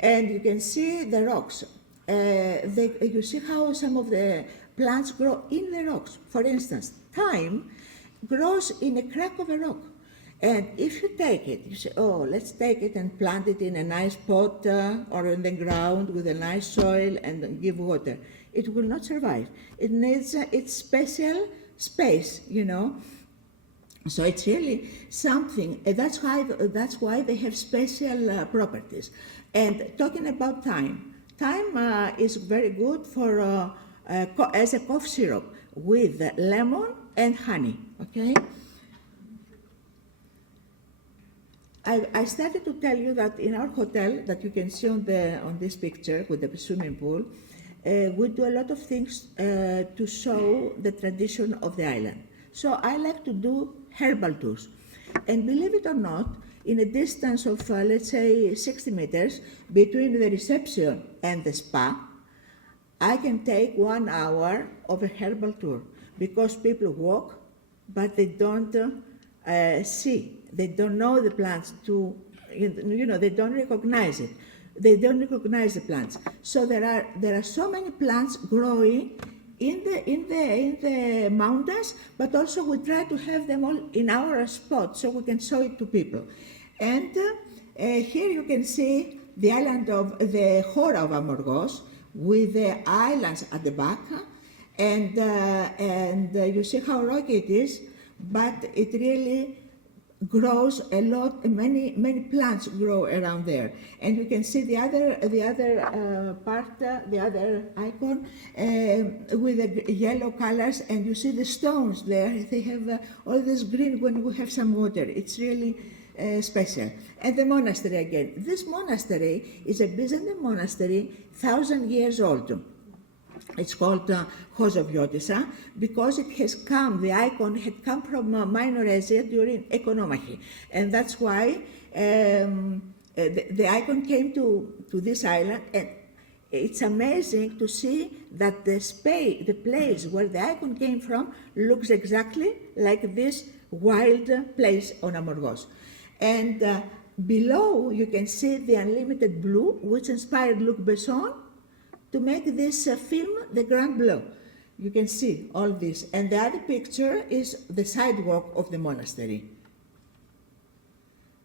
And you can see the rocks. You see how some of the plants grow in the rocks. For instance, thyme grows in a crack of a rock. And if you take it, you say, oh, let's take it and plant it in a nice pot or in the ground with a nice soil and give water. It will not survive. It needs its special space, So it's really something. That's why they have special properties. And talking about thyme is very good for as a cough syrup with lemon and honey. Okay. I started to tell you that in our hotel that you can see on this picture with the swimming pool, we do a lot of things to show the tradition of the island. So I like to do herbal tours. And believe it or not, in a distance of, let's say, 60 meters between the reception and the spa, I can take 1 hour of a herbal tour because people walk, but they don't see. They don't know the plants they don't recognize it. They don't recognize the plants. So there are so many plants growing in the mountains, but also we try to have them all in our spot so we can show it to people. And here you can see the island of the Hora of Amorgos with the islands at the back, and you see how rocky it is, but it really grows a lot. Many plants grow around there, and you can see the other part, the other icon with the yellow colors, and you see the stones there. They have all this green when we have some water. It's really special. And the monastery again. This monastery is a Byzantine monastery, 1,000 years old. It's called Chozoviotissa because it has come, the icon had come from Minor Asia during Economachy. And that's why the icon came to this island. And it's amazing to see that the place where the icon came from looks exactly like this wild place on Amorgos. And below you can see the unlimited blue, which inspired Luc Besson to make this film, The Grand Bleu. You can see all this. And the other picture is the sidewalk of the monastery.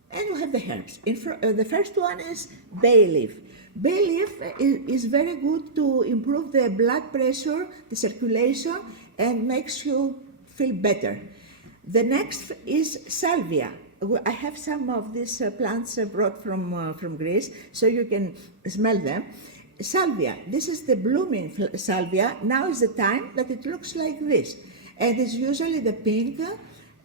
And you have the herbs. The first one is bay leaf. Bay leaf is very good to improve the blood pressure, the circulation, and makes you feel better. The next is salvia. I have some of these plants brought from Greece, so you can smell them. Salvia, this is the blooming salvia. Now is the time that it looks like this. And it's usually the pink.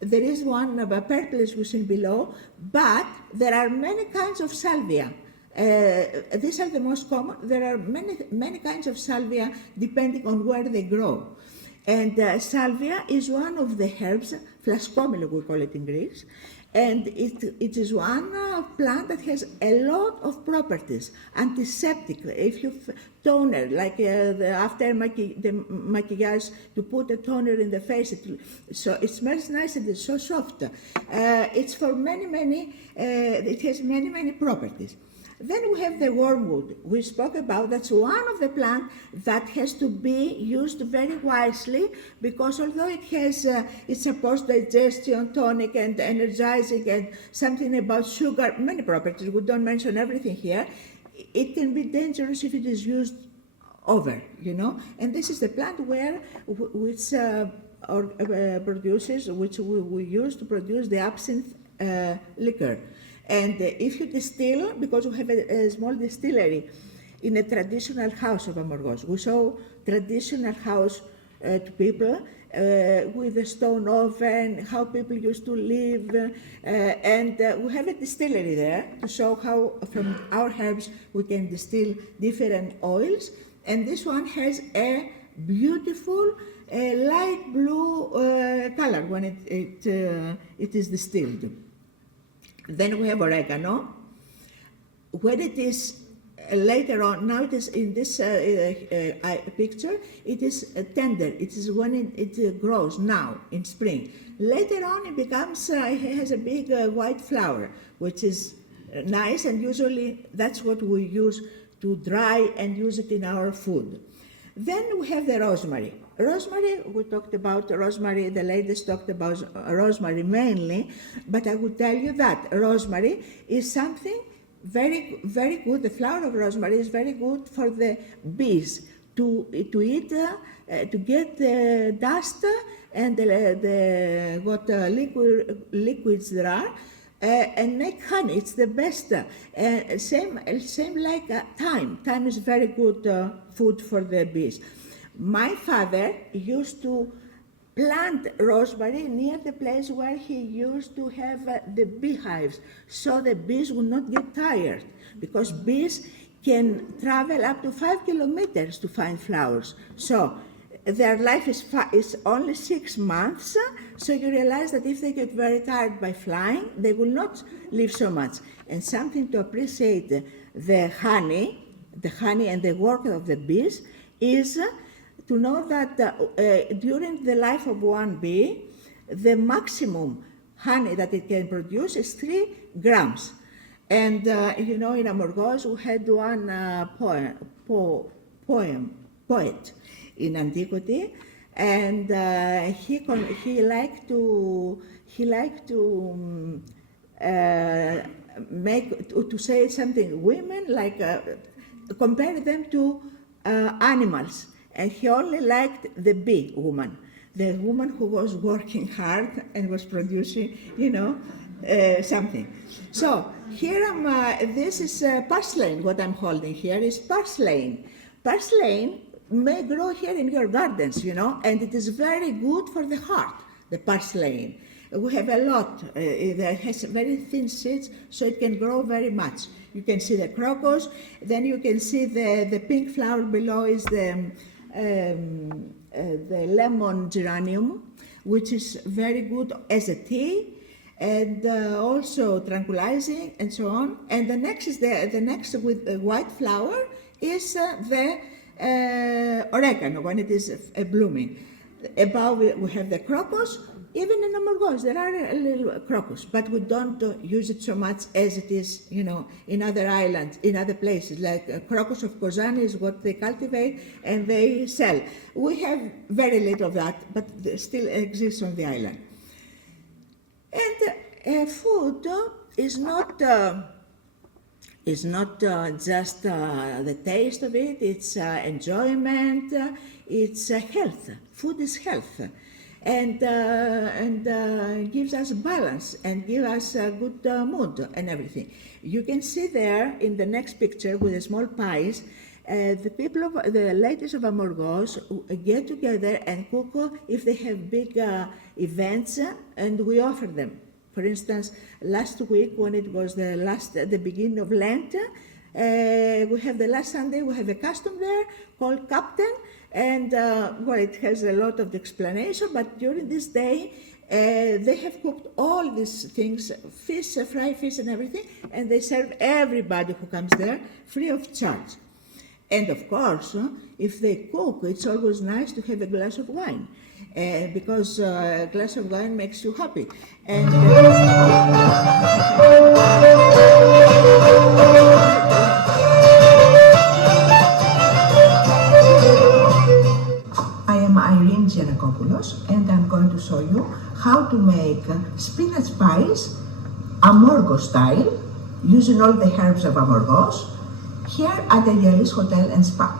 There is one of a purplish we see below, but there are many kinds of salvia. These are the most common. There are many kinds of salvia depending on where they grow. And salvia is one of the herbs, flascomyle we call it in Greek, and it is one plant that has a lot of properties. Antiseptic, if you toner, like after the maquillage, to put a toner in the face, so it smells nice and it's so soft. It's for it has many properties. Then we have the wormwood we spoke about. That's one of the plants that has to be used very wisely because although it has, it supports digestion, tonic and energizing and something about sugar, many properties, we don't mention everything here, it can be dangerous if it is used over, And this is the plant which produces, which we use to produce the absinthe liquor. And if you distill, because we have a small distillery in a traditional house of Amorgos, we saw traditional house to people with a stone oven, how people used to live, and we have a distillery there to show how from our herbs we can distill different oils. And this one has a beautiful light blue color when it is distilled. Then we have oregano. When it is later on, now it is in this picture, it is tender. It is when it grows now in spring. Later on it becomes, it has a big white flower, which is nice, and usually that's what we use to dry and use it in our food. Then we have the rosemary. Rosemary, we talked about rosemary, the ladies talked about rosemary mainly, but I would tell you that rosemary is something very, very good. The flower of rosemary is very good for the bees to eat, to get the dust and the liquids there are, and make honey. It's the best. Same like thyme. Thyme is very good food for the bees. My father used to plant rosemary near the place where he used to have the beehives, so the bees would not get tired, because bees can travel up to 5 kilometers to find flowers. So their life is only 6 months, so you realize that if they get very tired by flying, they will not live so much. And something to appreciate the honey and the work of the bees is to know that during the life of one bee, the maximum honey that it can produce is 3 grams. And in Amorgos, we had one poet in antiquity, and he liked to say something. Women compare them to animals. And he only liked the bee woman, the woman who was working hard and was producing, something. So here this is purslane. What I'm holding here is purslane. Purslane may grow here in your gardens, and it is very good for the heart, the purslane. We have a lot. It has very thin seeds, so it can grow very much. You can see the crocus. Then you can see the pink flower below is the lemon geranium, which is very good as a tea, and also tranquilizing and so on. And the next with the white flower is the oregano when it is blooming. Above we have the crocus. Even in Amorgos there are a little crocus, but we don't use it so much as it is, in other islands, in other places. Like crocus of Kozani is what they cultivate and they sell. We have very little of that, but it still exists on the island. And food is not just the taste of it. It's enjoyment. It's health. Food is health. And gives us balance and gives us a good mood and everything. You can see there in the next picture with the small pies, the ladies of Amorgos get together and cook if they have big events, and we offer them. For instance, last week when it was the beginning of Lent, we have the last Sunday, we have a custom there called Captain. And it has a lot of explanation, but during this day, they have cooked all these things, fish, fried fish and everything, and they serve everybody who comes there free of charge. And of course, if they cook, it's always nice to have a glass of wine, because a glass of wine makes you happy. And and I'm going to show you how to make spinach pies Amorgos style, using all the herbs of Amorgos, here at the Yelis Hotel and Spa.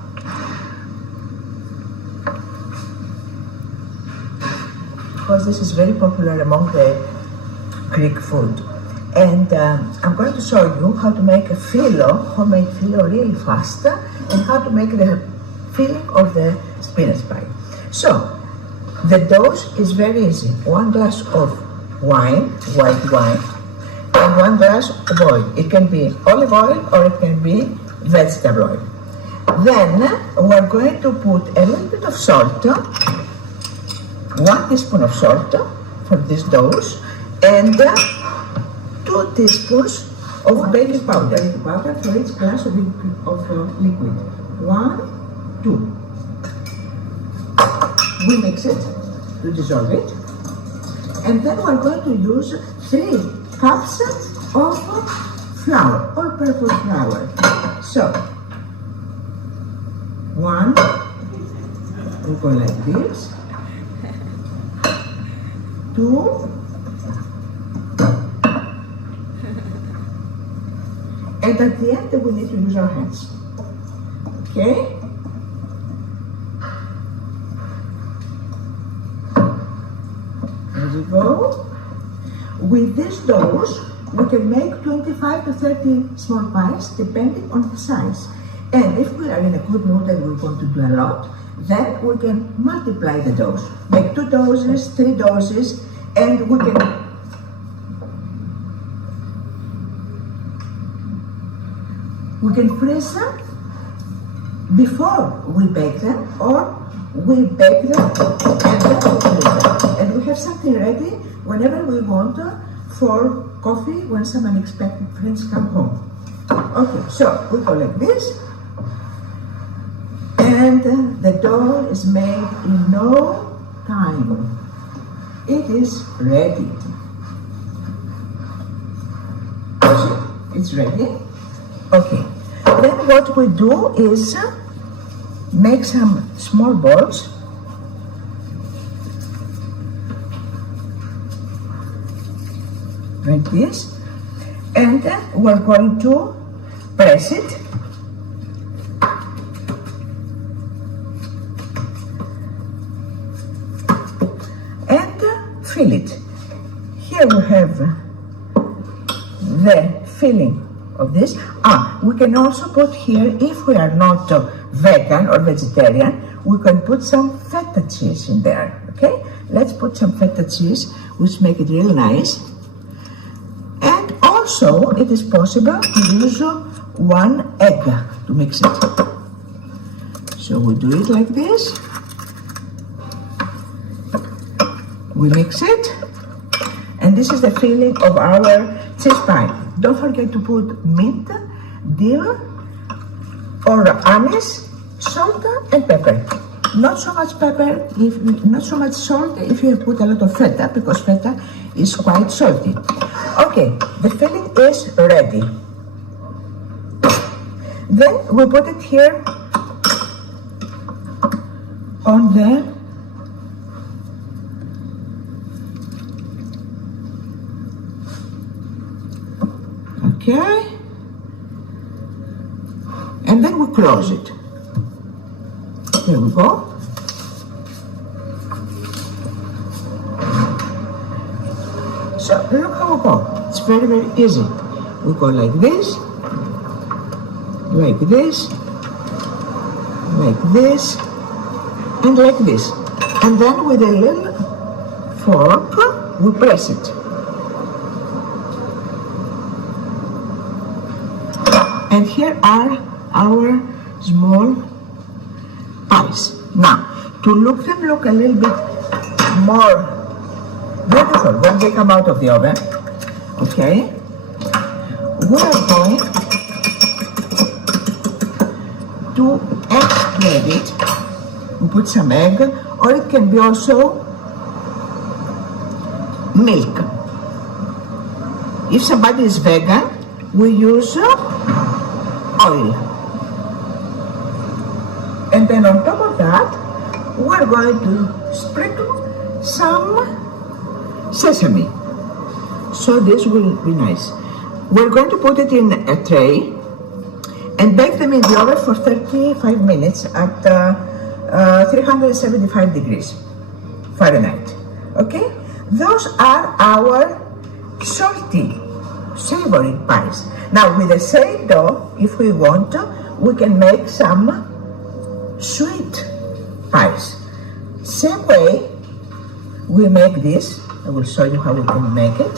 Because this is very popular among the Greek food. And I'm going to show you how to make a homemade filo really fast, and how to make the filling of the spinach pie. So, the dose is very easy. 1 glass of wine, white wine, and 1 glass of oil. It can be olive oil or it can be vegetable oil. Then we're going to put a little bit of salt, 1 teaspoon of salt for this dose, and 2 teaspoons of baking powder. Baking powder for each glass of liquid. 1, 2. We mix it to dissolve it, and then we're going to use 3 cups of flour, all-purpose flour. So, 1, we go like this, 2, and at the end we need to use our hands. Okay? There we go. With this dose, we can make 25 to 30 small pies depending on the size. And if we are in a good mood and we want to do a lot, then we can multiply the dose. Make 2 doses, 3 doses, and we can freeze them before we bake them, or we bake them and then we freeze them. And we have something ready whenever we want for coffee when some unexpected friends come home. Okay, so we go like this, and the dough is made in no time. It is ready. It's ready. Okay, then what we do is make some small balls. Like this, and we're going to press it and fill it. Here we have the filling of this. We can also put here, if we are not vegan or vegetarian, we can put some feta cheese in there. Okay, let's put some feta cheese, which make it real nice. Also, it is possible to use 1 egg to mix it. So we do it like this. We mix it, and this is the filling of our cheese pie. Don't forget to put mint, dill, or anise, salt, and pepper. Not so much pepper, not so much salt if you put a lot of feta, because feta is quite salty. Okay, the filling is ready. Then we put it here on the okay, and then we close it. Here we go. So look how we go. It's very, very easy. We go like this, like this, like this, and like this. And then with a little fork, we press it. And here are our small pies. Now, to look them look a little bit more beautiful when they come out of the oven, okay, we are going to explode it. We put some egg, or it can be also milk. If somebody is vegan, we use oil. And then on top of that, we're going to sprinkle some sesame. So this will be nice. We're going to put it in a tray and bake them in the oven for 35 minutes at 375 degrees Fahrenheit. Okay? Those are our salty, savory pies. Now with the same dough, if we want, we can make some sweet pies. Same way, we make this. I will show you how we can make it.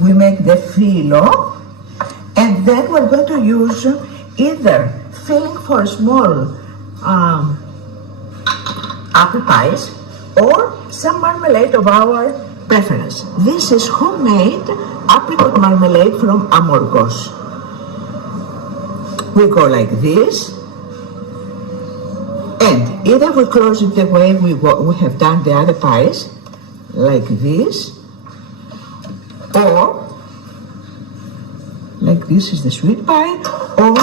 We make the filo, and then we're going to use either filling for small apple pies or some marmalade of our preference. This is homemade apricot marmalade from Amorgos. We go like this, and either we close it the way we have done the other pies, like this, or like this is the sweet pie, or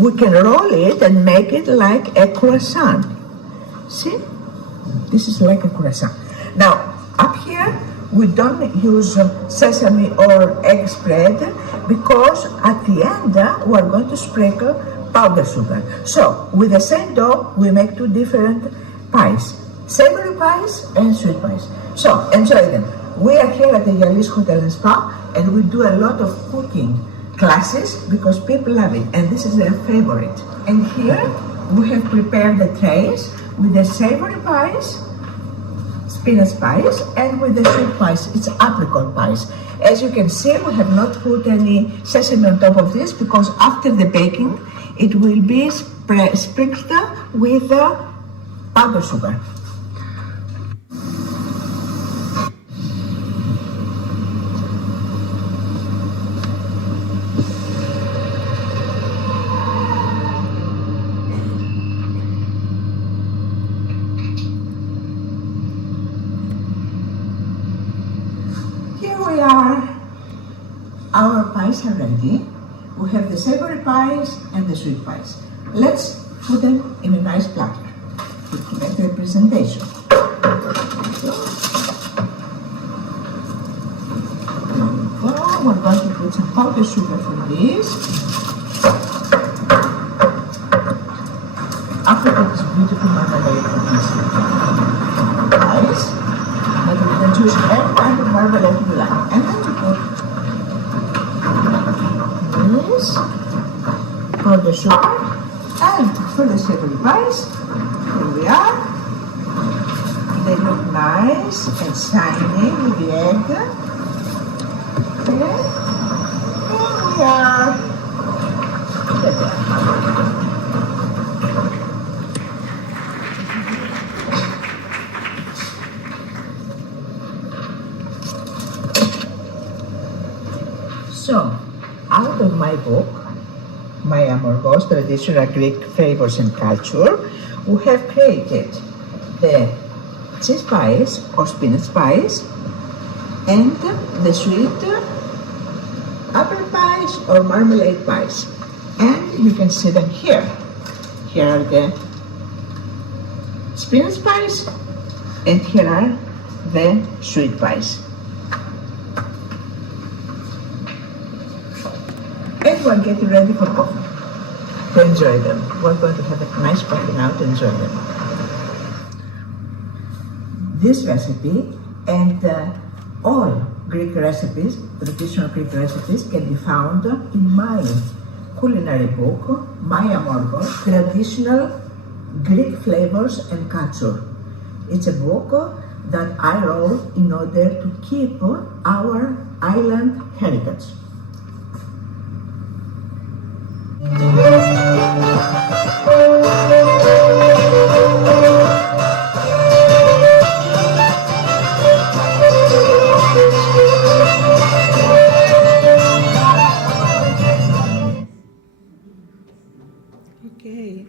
we can roll it and make it like a croissant. See? This is like a croissant. Now, up here, we don't use sesame or egg spread because at the end we're going to sprinkle powdered sugar. So, with the same dough, we make two different pies. Savory pies and sweet pies. So, enjoy them. We are here at the Yalis Hotel and Spa, and we do a lot of cooking classes because people love it, and this is their favorite. And here, we have prepared the trays with the savory pies, spinach pies, and with the sweet pies, it's apricot pies. As you can see, we have not put any sesame on top of this because after the baking, it will be sprinkled with powdered sugar. Our pies are ready. We have the savory pies and the sweet pies. Let's put them in a nice platter to make the presentation. We're going to put some powdered sugar for this. Apricot is beautiful marmalade for these pies. But we can choose any kind of marmalade you like. And then we put this, powdered sugar, and for the savory pies, here we are. They look nice and shiny with the egg. Okay, here we are. So, out of my book, My Amorgos, Traditional Greek Flavors and Culture, we have created the cheese pies or spinach pies and the sweet apple pies or marmalade pies. And you can see them here. Here are the spinach pies and here are the sweet pies. And we're getting ready for coffee to enjoy them. We're going to have a nice coffee now to enjoy them. This recipe and all Greek recipes, traditional Greek recipes, can be found in my culinary book, My Amorgos, Traditional Greek Flavors and Culture. It's a book that I wrote in order to keep our island heritage. Okay,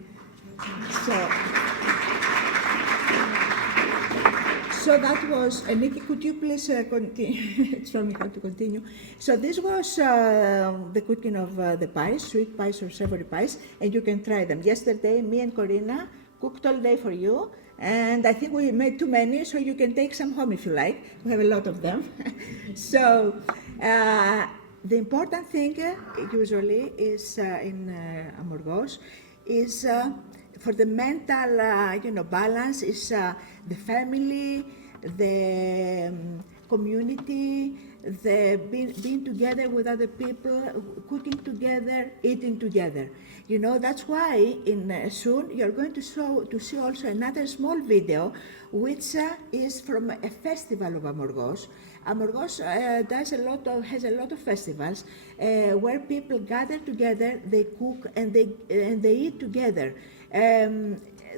so that was, Nikki, could you please continue? Show me how to continue. So this was the cooking of the pies, sweet pies or savory pies, and you can try them. Yesterday, me and Corina cooked all day for you, and I think we made too many, so you can take some home if you like. We have a lot of them. So the important thing usually is in Amorgos is for the mental, balance is the family, the community, being together with other people, cooking together, eating together. You know, that's why soon you're going to see also another small video, which is from a festival of Amorgos. Amorgos has a lot of festivals where people gather together, they cook and they eat together.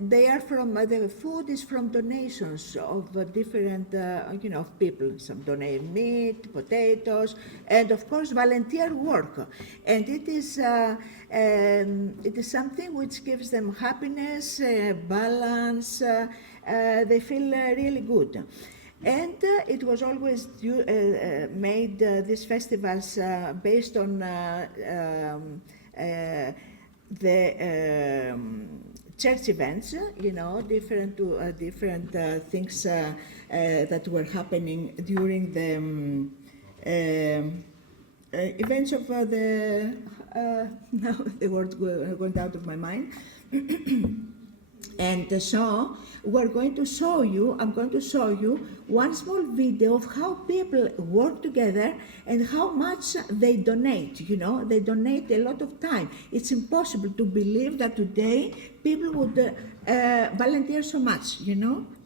They are the food is from donations of different, of people. Some donate meat, potatoes, and of course volunteer work. And it is something which gives them happiness, balance. They feel really good. And it was always made, these festivals, based on the church events, different things that were happening during the events of now the word going out of my mind. And so I'm going to show you one small video of how people work together and how much they donate. They donate a lot of time. It's impossible to believe that today people would volunteer so much,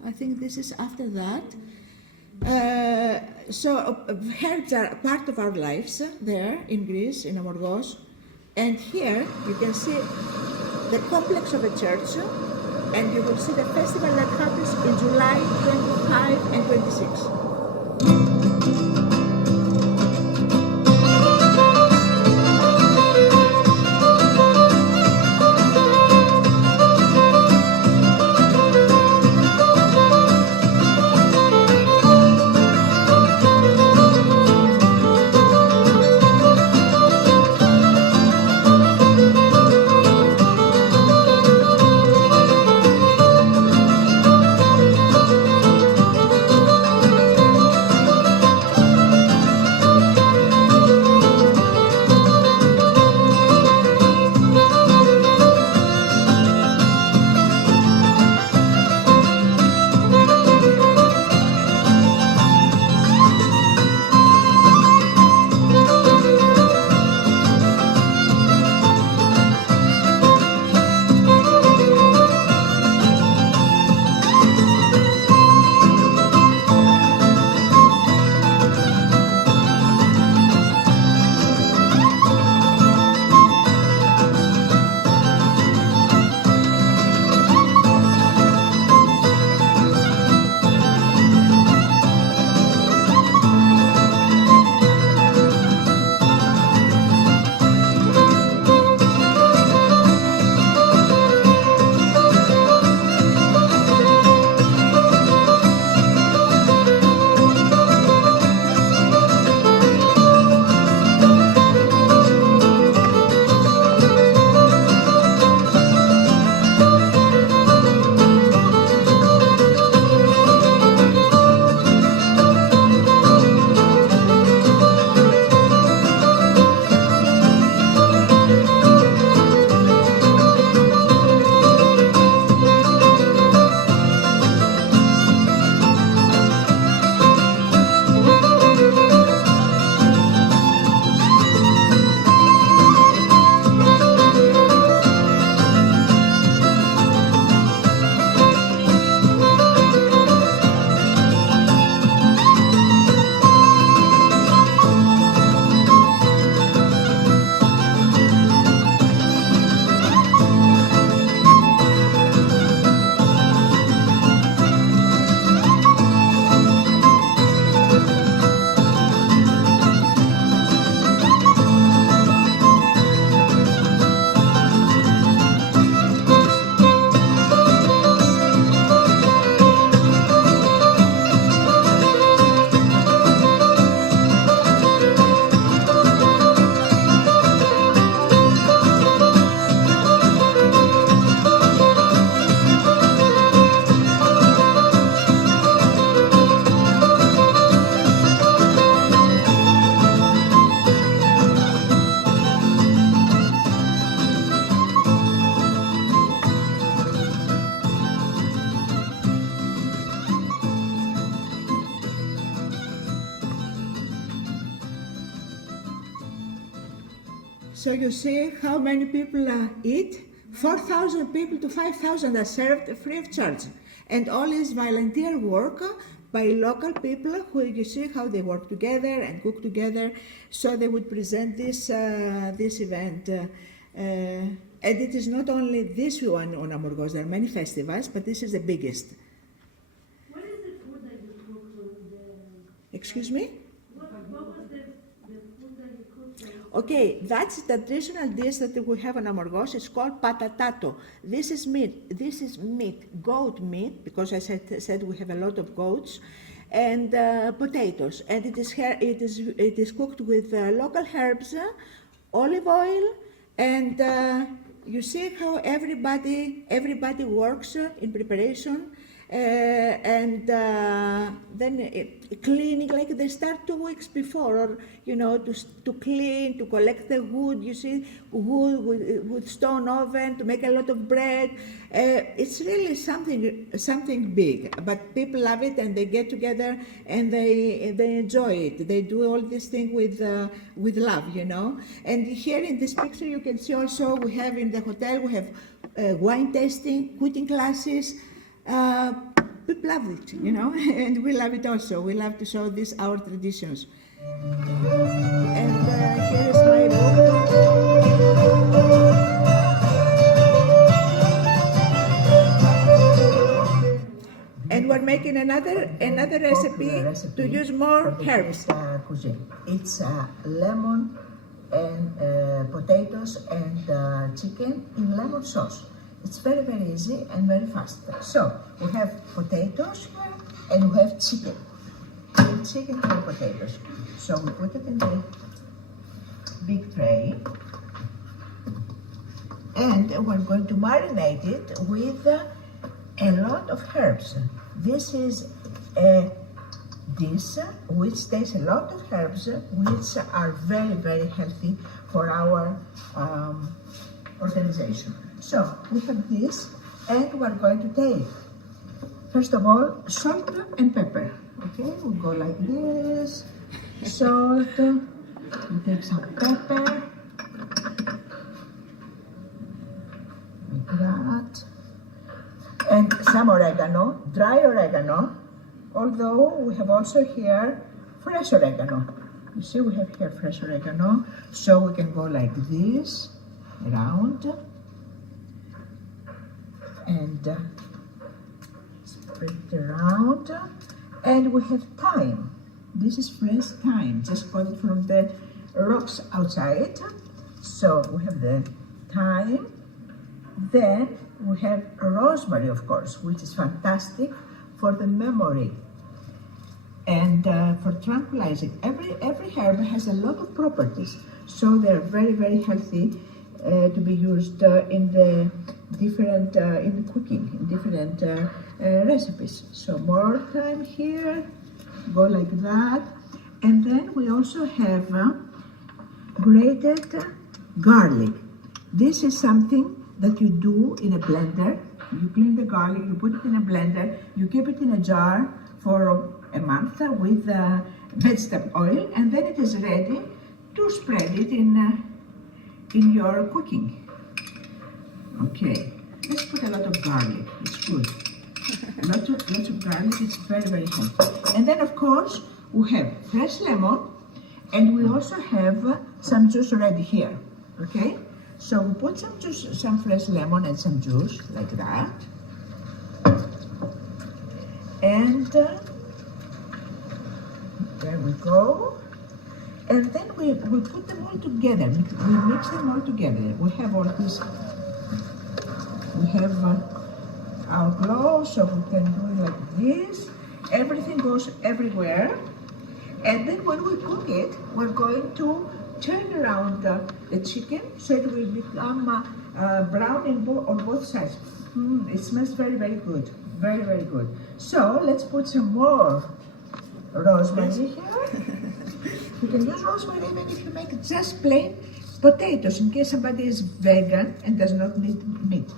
I think this is after that. So herbs are part of our lives there in Greece, in Amorgos. And here you can see the complex of a church. And you will see the festival that happens in July 25 and 26. So you see how many people eat. 4,000 people to 5,000 are served free of charge. And all is volunteer work by local people who you see how they work together and cook together. So they would present this event. And it is not only this one on Amorgos, there are many festivals, but this is the biggest. What is the food that you cook with the... Excuse me? What was the food that you cooked? Okay, that's the traditional dish that we have on Amorgos. It's called patatato. This is meat. This is meat, goat meat, because I said we have a lot of goats, and potatoes. And it is cooked with local herbs, olive oil, and you see how everybody works in preparation. And then cleaning, like they start 2 weeks before, or to clean, to collect the wood. You see, wood with stone oven to make a lot of bread. It's really something big, but people love it and they get together and they enjoy it. They do all this thing with love, And here in this picture you can see also we have in the hotel we have wine tasting, cooking classes. People love it, and we love it also. We love to show our traditions. And here is my book. And we're making another recipe to use more herbs. It's lemon and potatoes and chicken in lemon sauce. It's very, very easy and very fast. So we have potatoes here and we have chicken. Chicken and potatoes. So we put it in the big tray and we're going to marinate it with a lot of herbs. This is a dish which takes a lot of herbs which are very, very healthy for our organization. So we have this, and we're going to take, first of all, salt and pepper. Okay, we'll go like this. Salt, we take some pepper, like that, and some oregano, dry oregano, although we have also here fresh oregano. You see, we have here fresh oregano, so we can go like this, around, and spread it around. And we have thyme. This is fresh thyme, just got it from the rocks outside. So we have the thyme. Then we have rosemary, of course, which is fantastic for the memory and for tranquilizing. Every herb has a lot of properties, so they're very, very healthy to be used in the different in cooking, in different recipes. So more thyme here, go like that, and then we also have grated garlic. This is something that you do in a blender. You clean the garlic, you put it in a blender, you keep it in a jar for a month with vegetable oil, and then it is ready to spread it in your cooking. Okay, let's put a lot of garlic, it's good. lots of garlic, it's very, very healthy. And then of course, we have fresh lemon, and we also have some juice already here, okay? So we put some juice, some fresh lemon and some juice, like that. And there we go. And then we put them all together, we mix them all together. We have all this, we have our gloves, so we can do it like this. Everything goes everywhere. And then when we cook it, we're going to turn around the chicken so it will become brown on both sides. It smells very, very good. Very, very good. So let's put some more rosemary here. You can use rosemary even if you make just plain potatoes, in case somebody is vegan and does not need meat.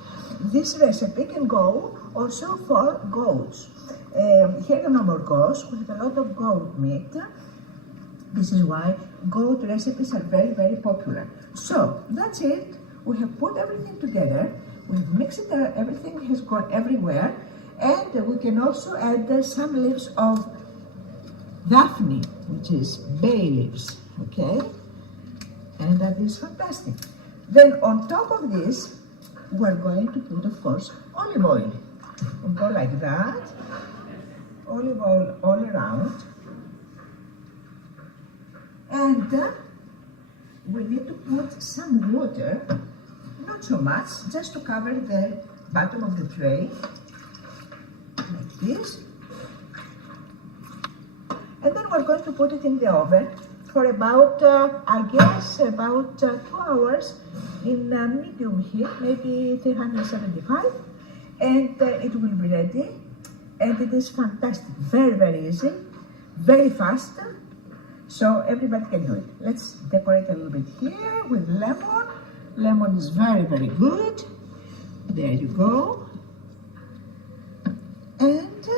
This recipe can go also for goats. Here in Amorgos, we have a lot of goat meat, This is why goat recipes are very, very popular. So that's it. We have put everything together. We've mixed it, everything has gone everywhere. And we can also add some leaves of Daphne, which is bay leaves, okay? And that is fantastic. Then on top of this, we're going to put, of course, olive oil. We'll go like that, olive oil all around. And we need to put some water, not so much, just to cover the bottom of the tray, like this. And then we're going to put it in the oven for about, I guess, about 2 hours in medium heat, maybe 375. And it will be ready. And it is fantastic, very, very easy, very fast. So everybody can do it. Let's decorate a little bit here with lemon. Lemon is very, very good. There you go. And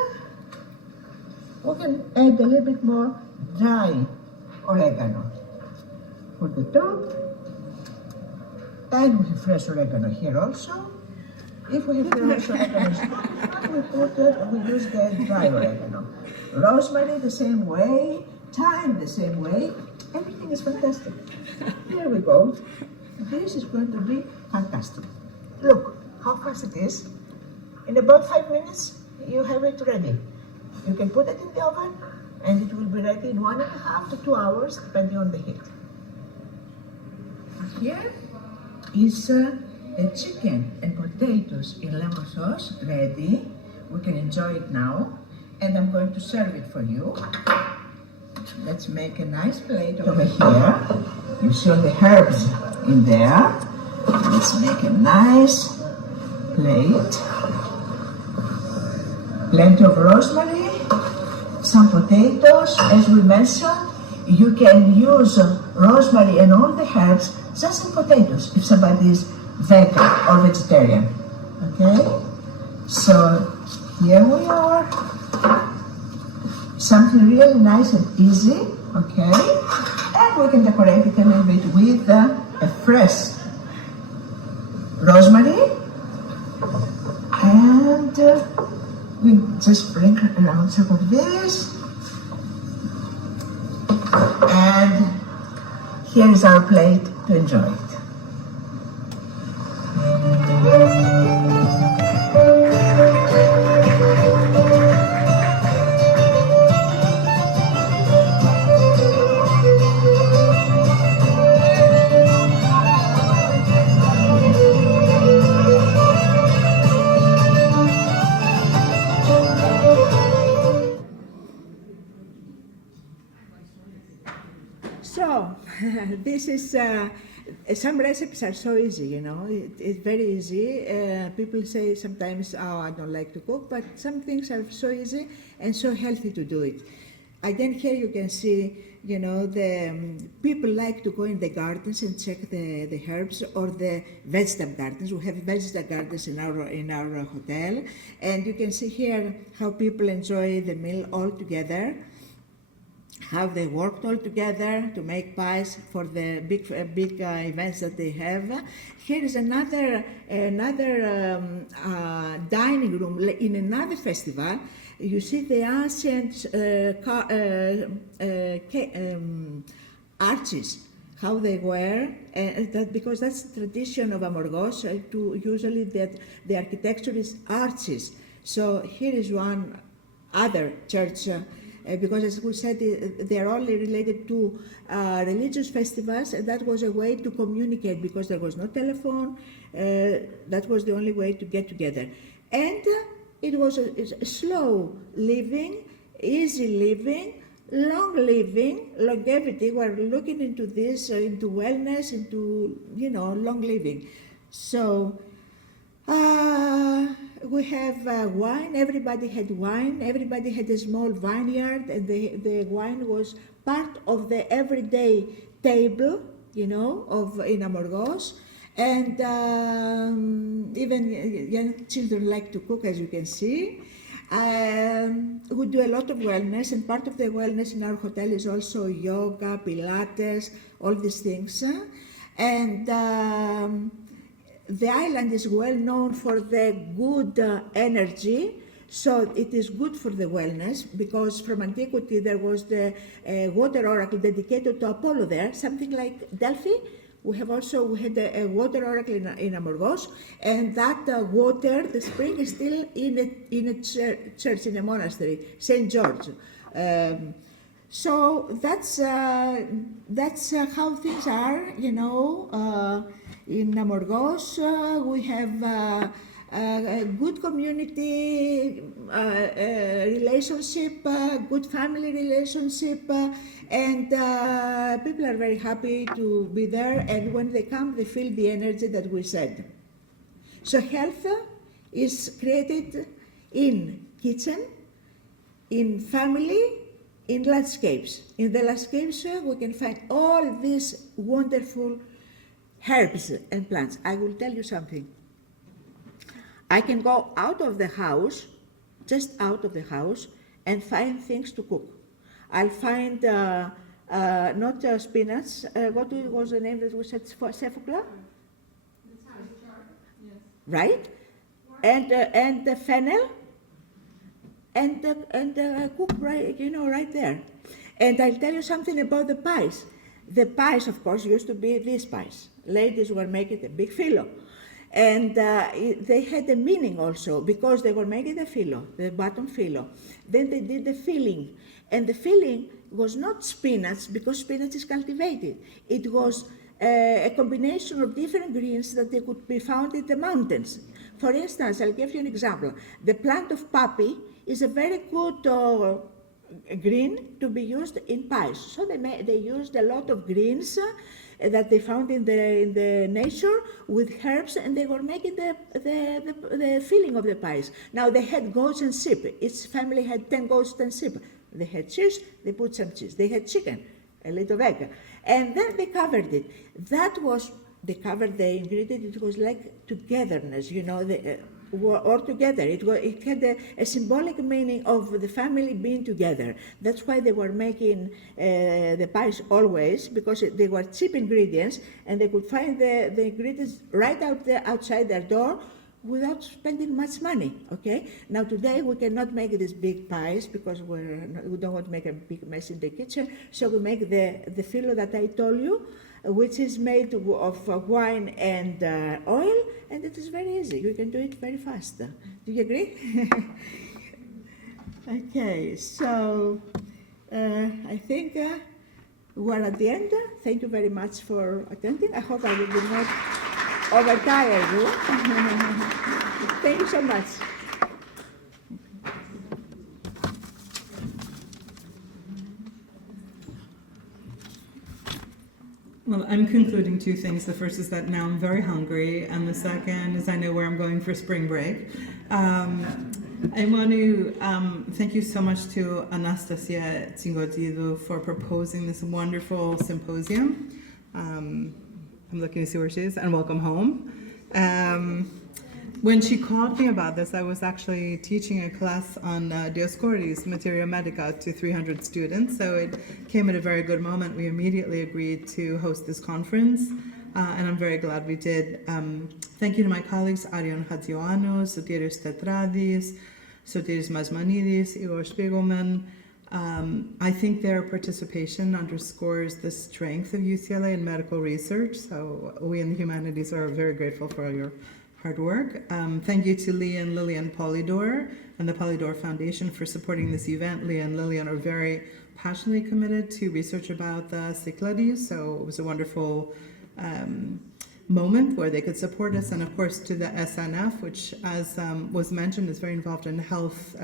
we can add a little bit more dry oregano for the top. And we have fresh oregano here also. If we have fresh oregano, we use the dry oregano. Rosemary the same way. Thyme the same way. Everything is fantastic. Here we go. This is going to be fantastic. Look how fast it is. In about 5 minutes, you have it ready. You can put it in the oven and it will be ready in 1.5 to 2 hours, depending on the heat. Here is the chicken and potatoes in lemon sauce ready. We can enjoy it now. And I'm going to serve it for you. Let's make a nice plate over here. You see all the herbs in there. Let's make a nice plate. Plenty of rosemary, some potatoes. As we mentioned, you can use rosemary and all the herbs just in potatoes if somebody is vegan or vegetarian. Okay? So here we are. Something really nice and easy, okay? And we can decorate it a little bit with a fresh rosemary. And we just sprinkle around some of this. And here is our plate to enjoy it. So, this is, some recipes are so easy, you know, it's very easy. People say sometimes, oh, I don't like to cook, but some things are so easy and so healthy to do it. Again, here you can see, you know, the people like to go in the gardens and check the herbs or the vegetable gardens. We have vegetable gardens in our hotel, and you can see here how people enjoy the meal all together, how they worked all together to make pies for the big events that they have. Here is another dining room in another festival. You see the ancient arches, how they were, that because that's the tradition of Amorgos. To usually that the architecture is arches. So here is one other church. Because as we said, they are only related to religious festivals, and that was a way to communicate because there was no telephone. That was the only way to get together. And it was a slow living, easy living, long living, longevity. We're looking into this, into wellness, into, you know, long living. So we have wine. Everybody had wine. Everybody had a small vineyard, and the wine was part of the everyday table, you know, in Amorgos. And even young children like to cook, as you can see. We do a lot of wellness, and part of the wellness in our hotel is also yoga, Pilates, all these things. And the island is well known for the good energy, so it is good for the wellness, because from antiquity there was the water oracle dedicated to Apollo there, something like Delphi. We had a water oracle in Amorgos, and that water, the spring, is still in a church, in a monastery, St. George. So that's how things are, you know. In Amorgos, we have a good community relationship, good family relationship, and people are very happy to be there, and when they come, they feel the energy that we said. So health is created in kitchen, in family, in landscapes. In the landscapes, we can find all these wonderful herbs and plants. I will tell you something. I can go out of the house, just out of the house, and find things to cook. I'll find not spinach. What was the name that we said? Sephocla? Right? And the fennel, and cook right, you know, right there. And I'll tell you something about the pies. The pies, of course, used to be these pies. Ladies were making a big filo. And they had a meaning also, because they were making the filo, the bottom filo. Then they did the filling. And the filling was not spinach, because spinach is cultivated. It was a combination of different greens that they could be found in the mountains. For instance, I'll give you an example. The plant of poppy is a very good green to be used in pies. So they used a lot of greens that they found in the nature with herbs, and they were making the filling of the pies. Now they had goats and sheep. Each family had 10 goats, 10 sheep. They had cheese, they put some cheese. They had chicken, a little egg. And then they covered it. They covered the ingredient. It was like togetherness, you know, all together. It had a symbolic meaning of the family being together. That's why they were making the pies always, because they were cheap ingredients, and they could find the ingredients right outside their door without spending much money, okay? Now today we cannot make these big pies because we don't want to make a big mess in the kitchen, so we make the filo that I told you, which is made of wine and oil, and it is very easy. You can do it very fast. Do you agree? Okay, so I think we're at the end. Thank you very much for attending. I hope I did not overtire you. Thank you so much. Well, I'm concluding two things. The first is that now I'm very hungry, and the second is I know where I'm going for spring break. I want to thank you so much to Anastasia Tsingodidou for proposing this wonderful symposium. I'm looking to see where she is, and welcome home. When she called me about this, I was actually teaching a class on Dioscorides, Materia Medica, to 300 students, so it came at a very good moment. We immediately agreed to host this conference, and I'm very glad we did. Thank you to my colleagues, Arion Hatzioannou, Sotirios Tetradis, Sotiris Masmanidis, Igor Spiegelman. I think their participation underscores the strength of UCLA in medical research, so we in the humanities are very grateful for all your hard work. Thank you to Leah and Lillian Polydor and the Polydor Foundation for supporting this event. Leah and Lillian are very passionately committed to research about the Cycladic, so it was a wonderful moment where they could support us. And of course to the SNF, which as was mentioned is very involved in health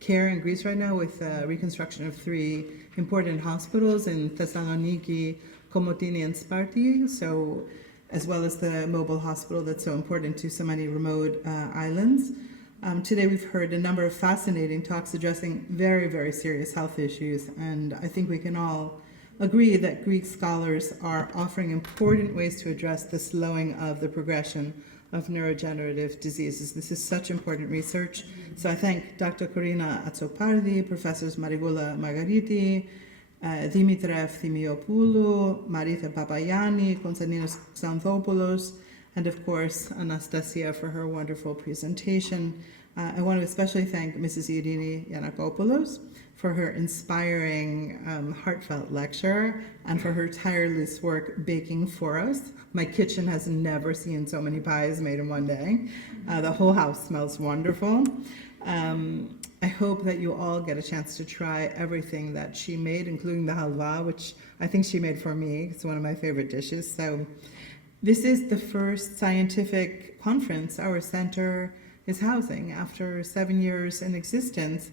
care in Greece right now with reconstruction of 3 important hospitals in Thessaloniki, Komotini and Sparti, so as well as the mobile hospital that's so important to so many remote islands. Today we've heard a number of fascinating talks addressing very, very serious health issues, and I think we can all agree that Greek scholars are offering important ways to address the slowing of the progression of neurodegenerative diseases. This is such important research. So I thank Dr. Corina Atsopardi, Professors Marigula Margariti, Dimitref Thimiopoulou, Marita Papayani, Konstantinos Xanthopoulos, and of course Anastasia for her wonderful presentation. I want to especially thank Mrs. Irini Yanakopoulos for her inspiring, heartfelt lecture and for her tireless work baking for us. My kitchen has never seen so many pies made in one day. The whole house smells wonderful. I hope that you all get a chance to try everything that she made, including the halva, which I think she made for me. It's one of my favorite dishes. So this is the first scientific conference our center is housing after 7 years in existence.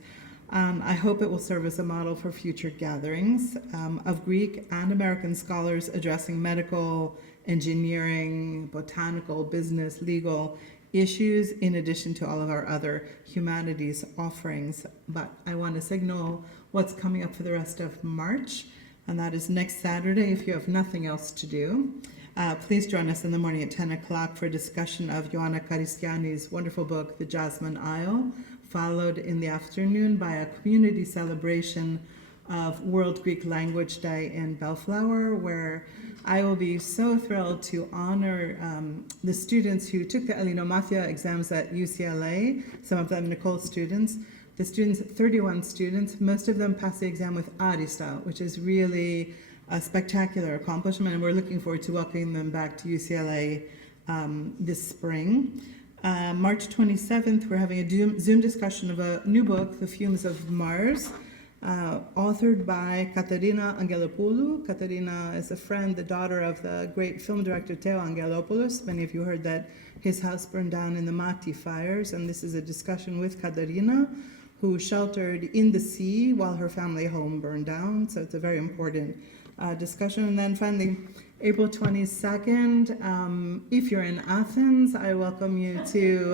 I hope it will serve as a model for future gatherings of Greek and American scholars addressing medical, engineering, botanical, business, legal issues, in addition to all of our other humanities offerings. But I want to signal what's coming up for the rest of March, and that is next Saturday if you have nothing else to do. Please join us in the morning at 10 o'clock for a discussion of Ioanna Karistiani's wonderful book, The Jasmine Isle, followed in the afternoon by a community celebration of World Greek Language Day in Bellflower, where I will be so thrilled to honor the students who took the Elinomathia exams at UCLA, some of them Nicole students. The students, 31 students, most of them passed the exam with Arista, which is really a spectacular accomplishment, and we're looking forward to welcoming them back to UCLA this spring. March 27th, we're having a Zoom discussion of a new book, The Fumes of Mars, authored by Katerina Angelopoulou. Katerina is a friend, the daughter of the great film director Theo Angelopoulos. Many of you heard that his house burned down in the Mati fires, and this is a discussion with Katerina, who sheltered in the sea while her family home burned down. So it's a very important discussion. And then finally, April 22nd, if you're in Athens, I welcome you to,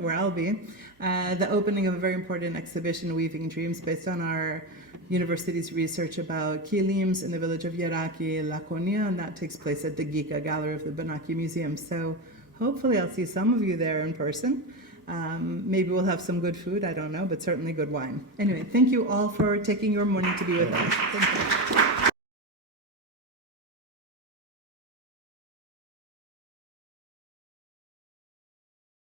where I'll be, the opening of a very important exhibition, Weaving Dreams, based on our university's research about kilims in the village of Yeraki, Laconia, and that takes place at the Giga Gallery of the Benaki Museum. So hopefully I'll see some of you there in person. Maybe we'll have some good food, I don't know, but certainly good wine. Anyway, thank you all for taking your morning to be with us. Thank you.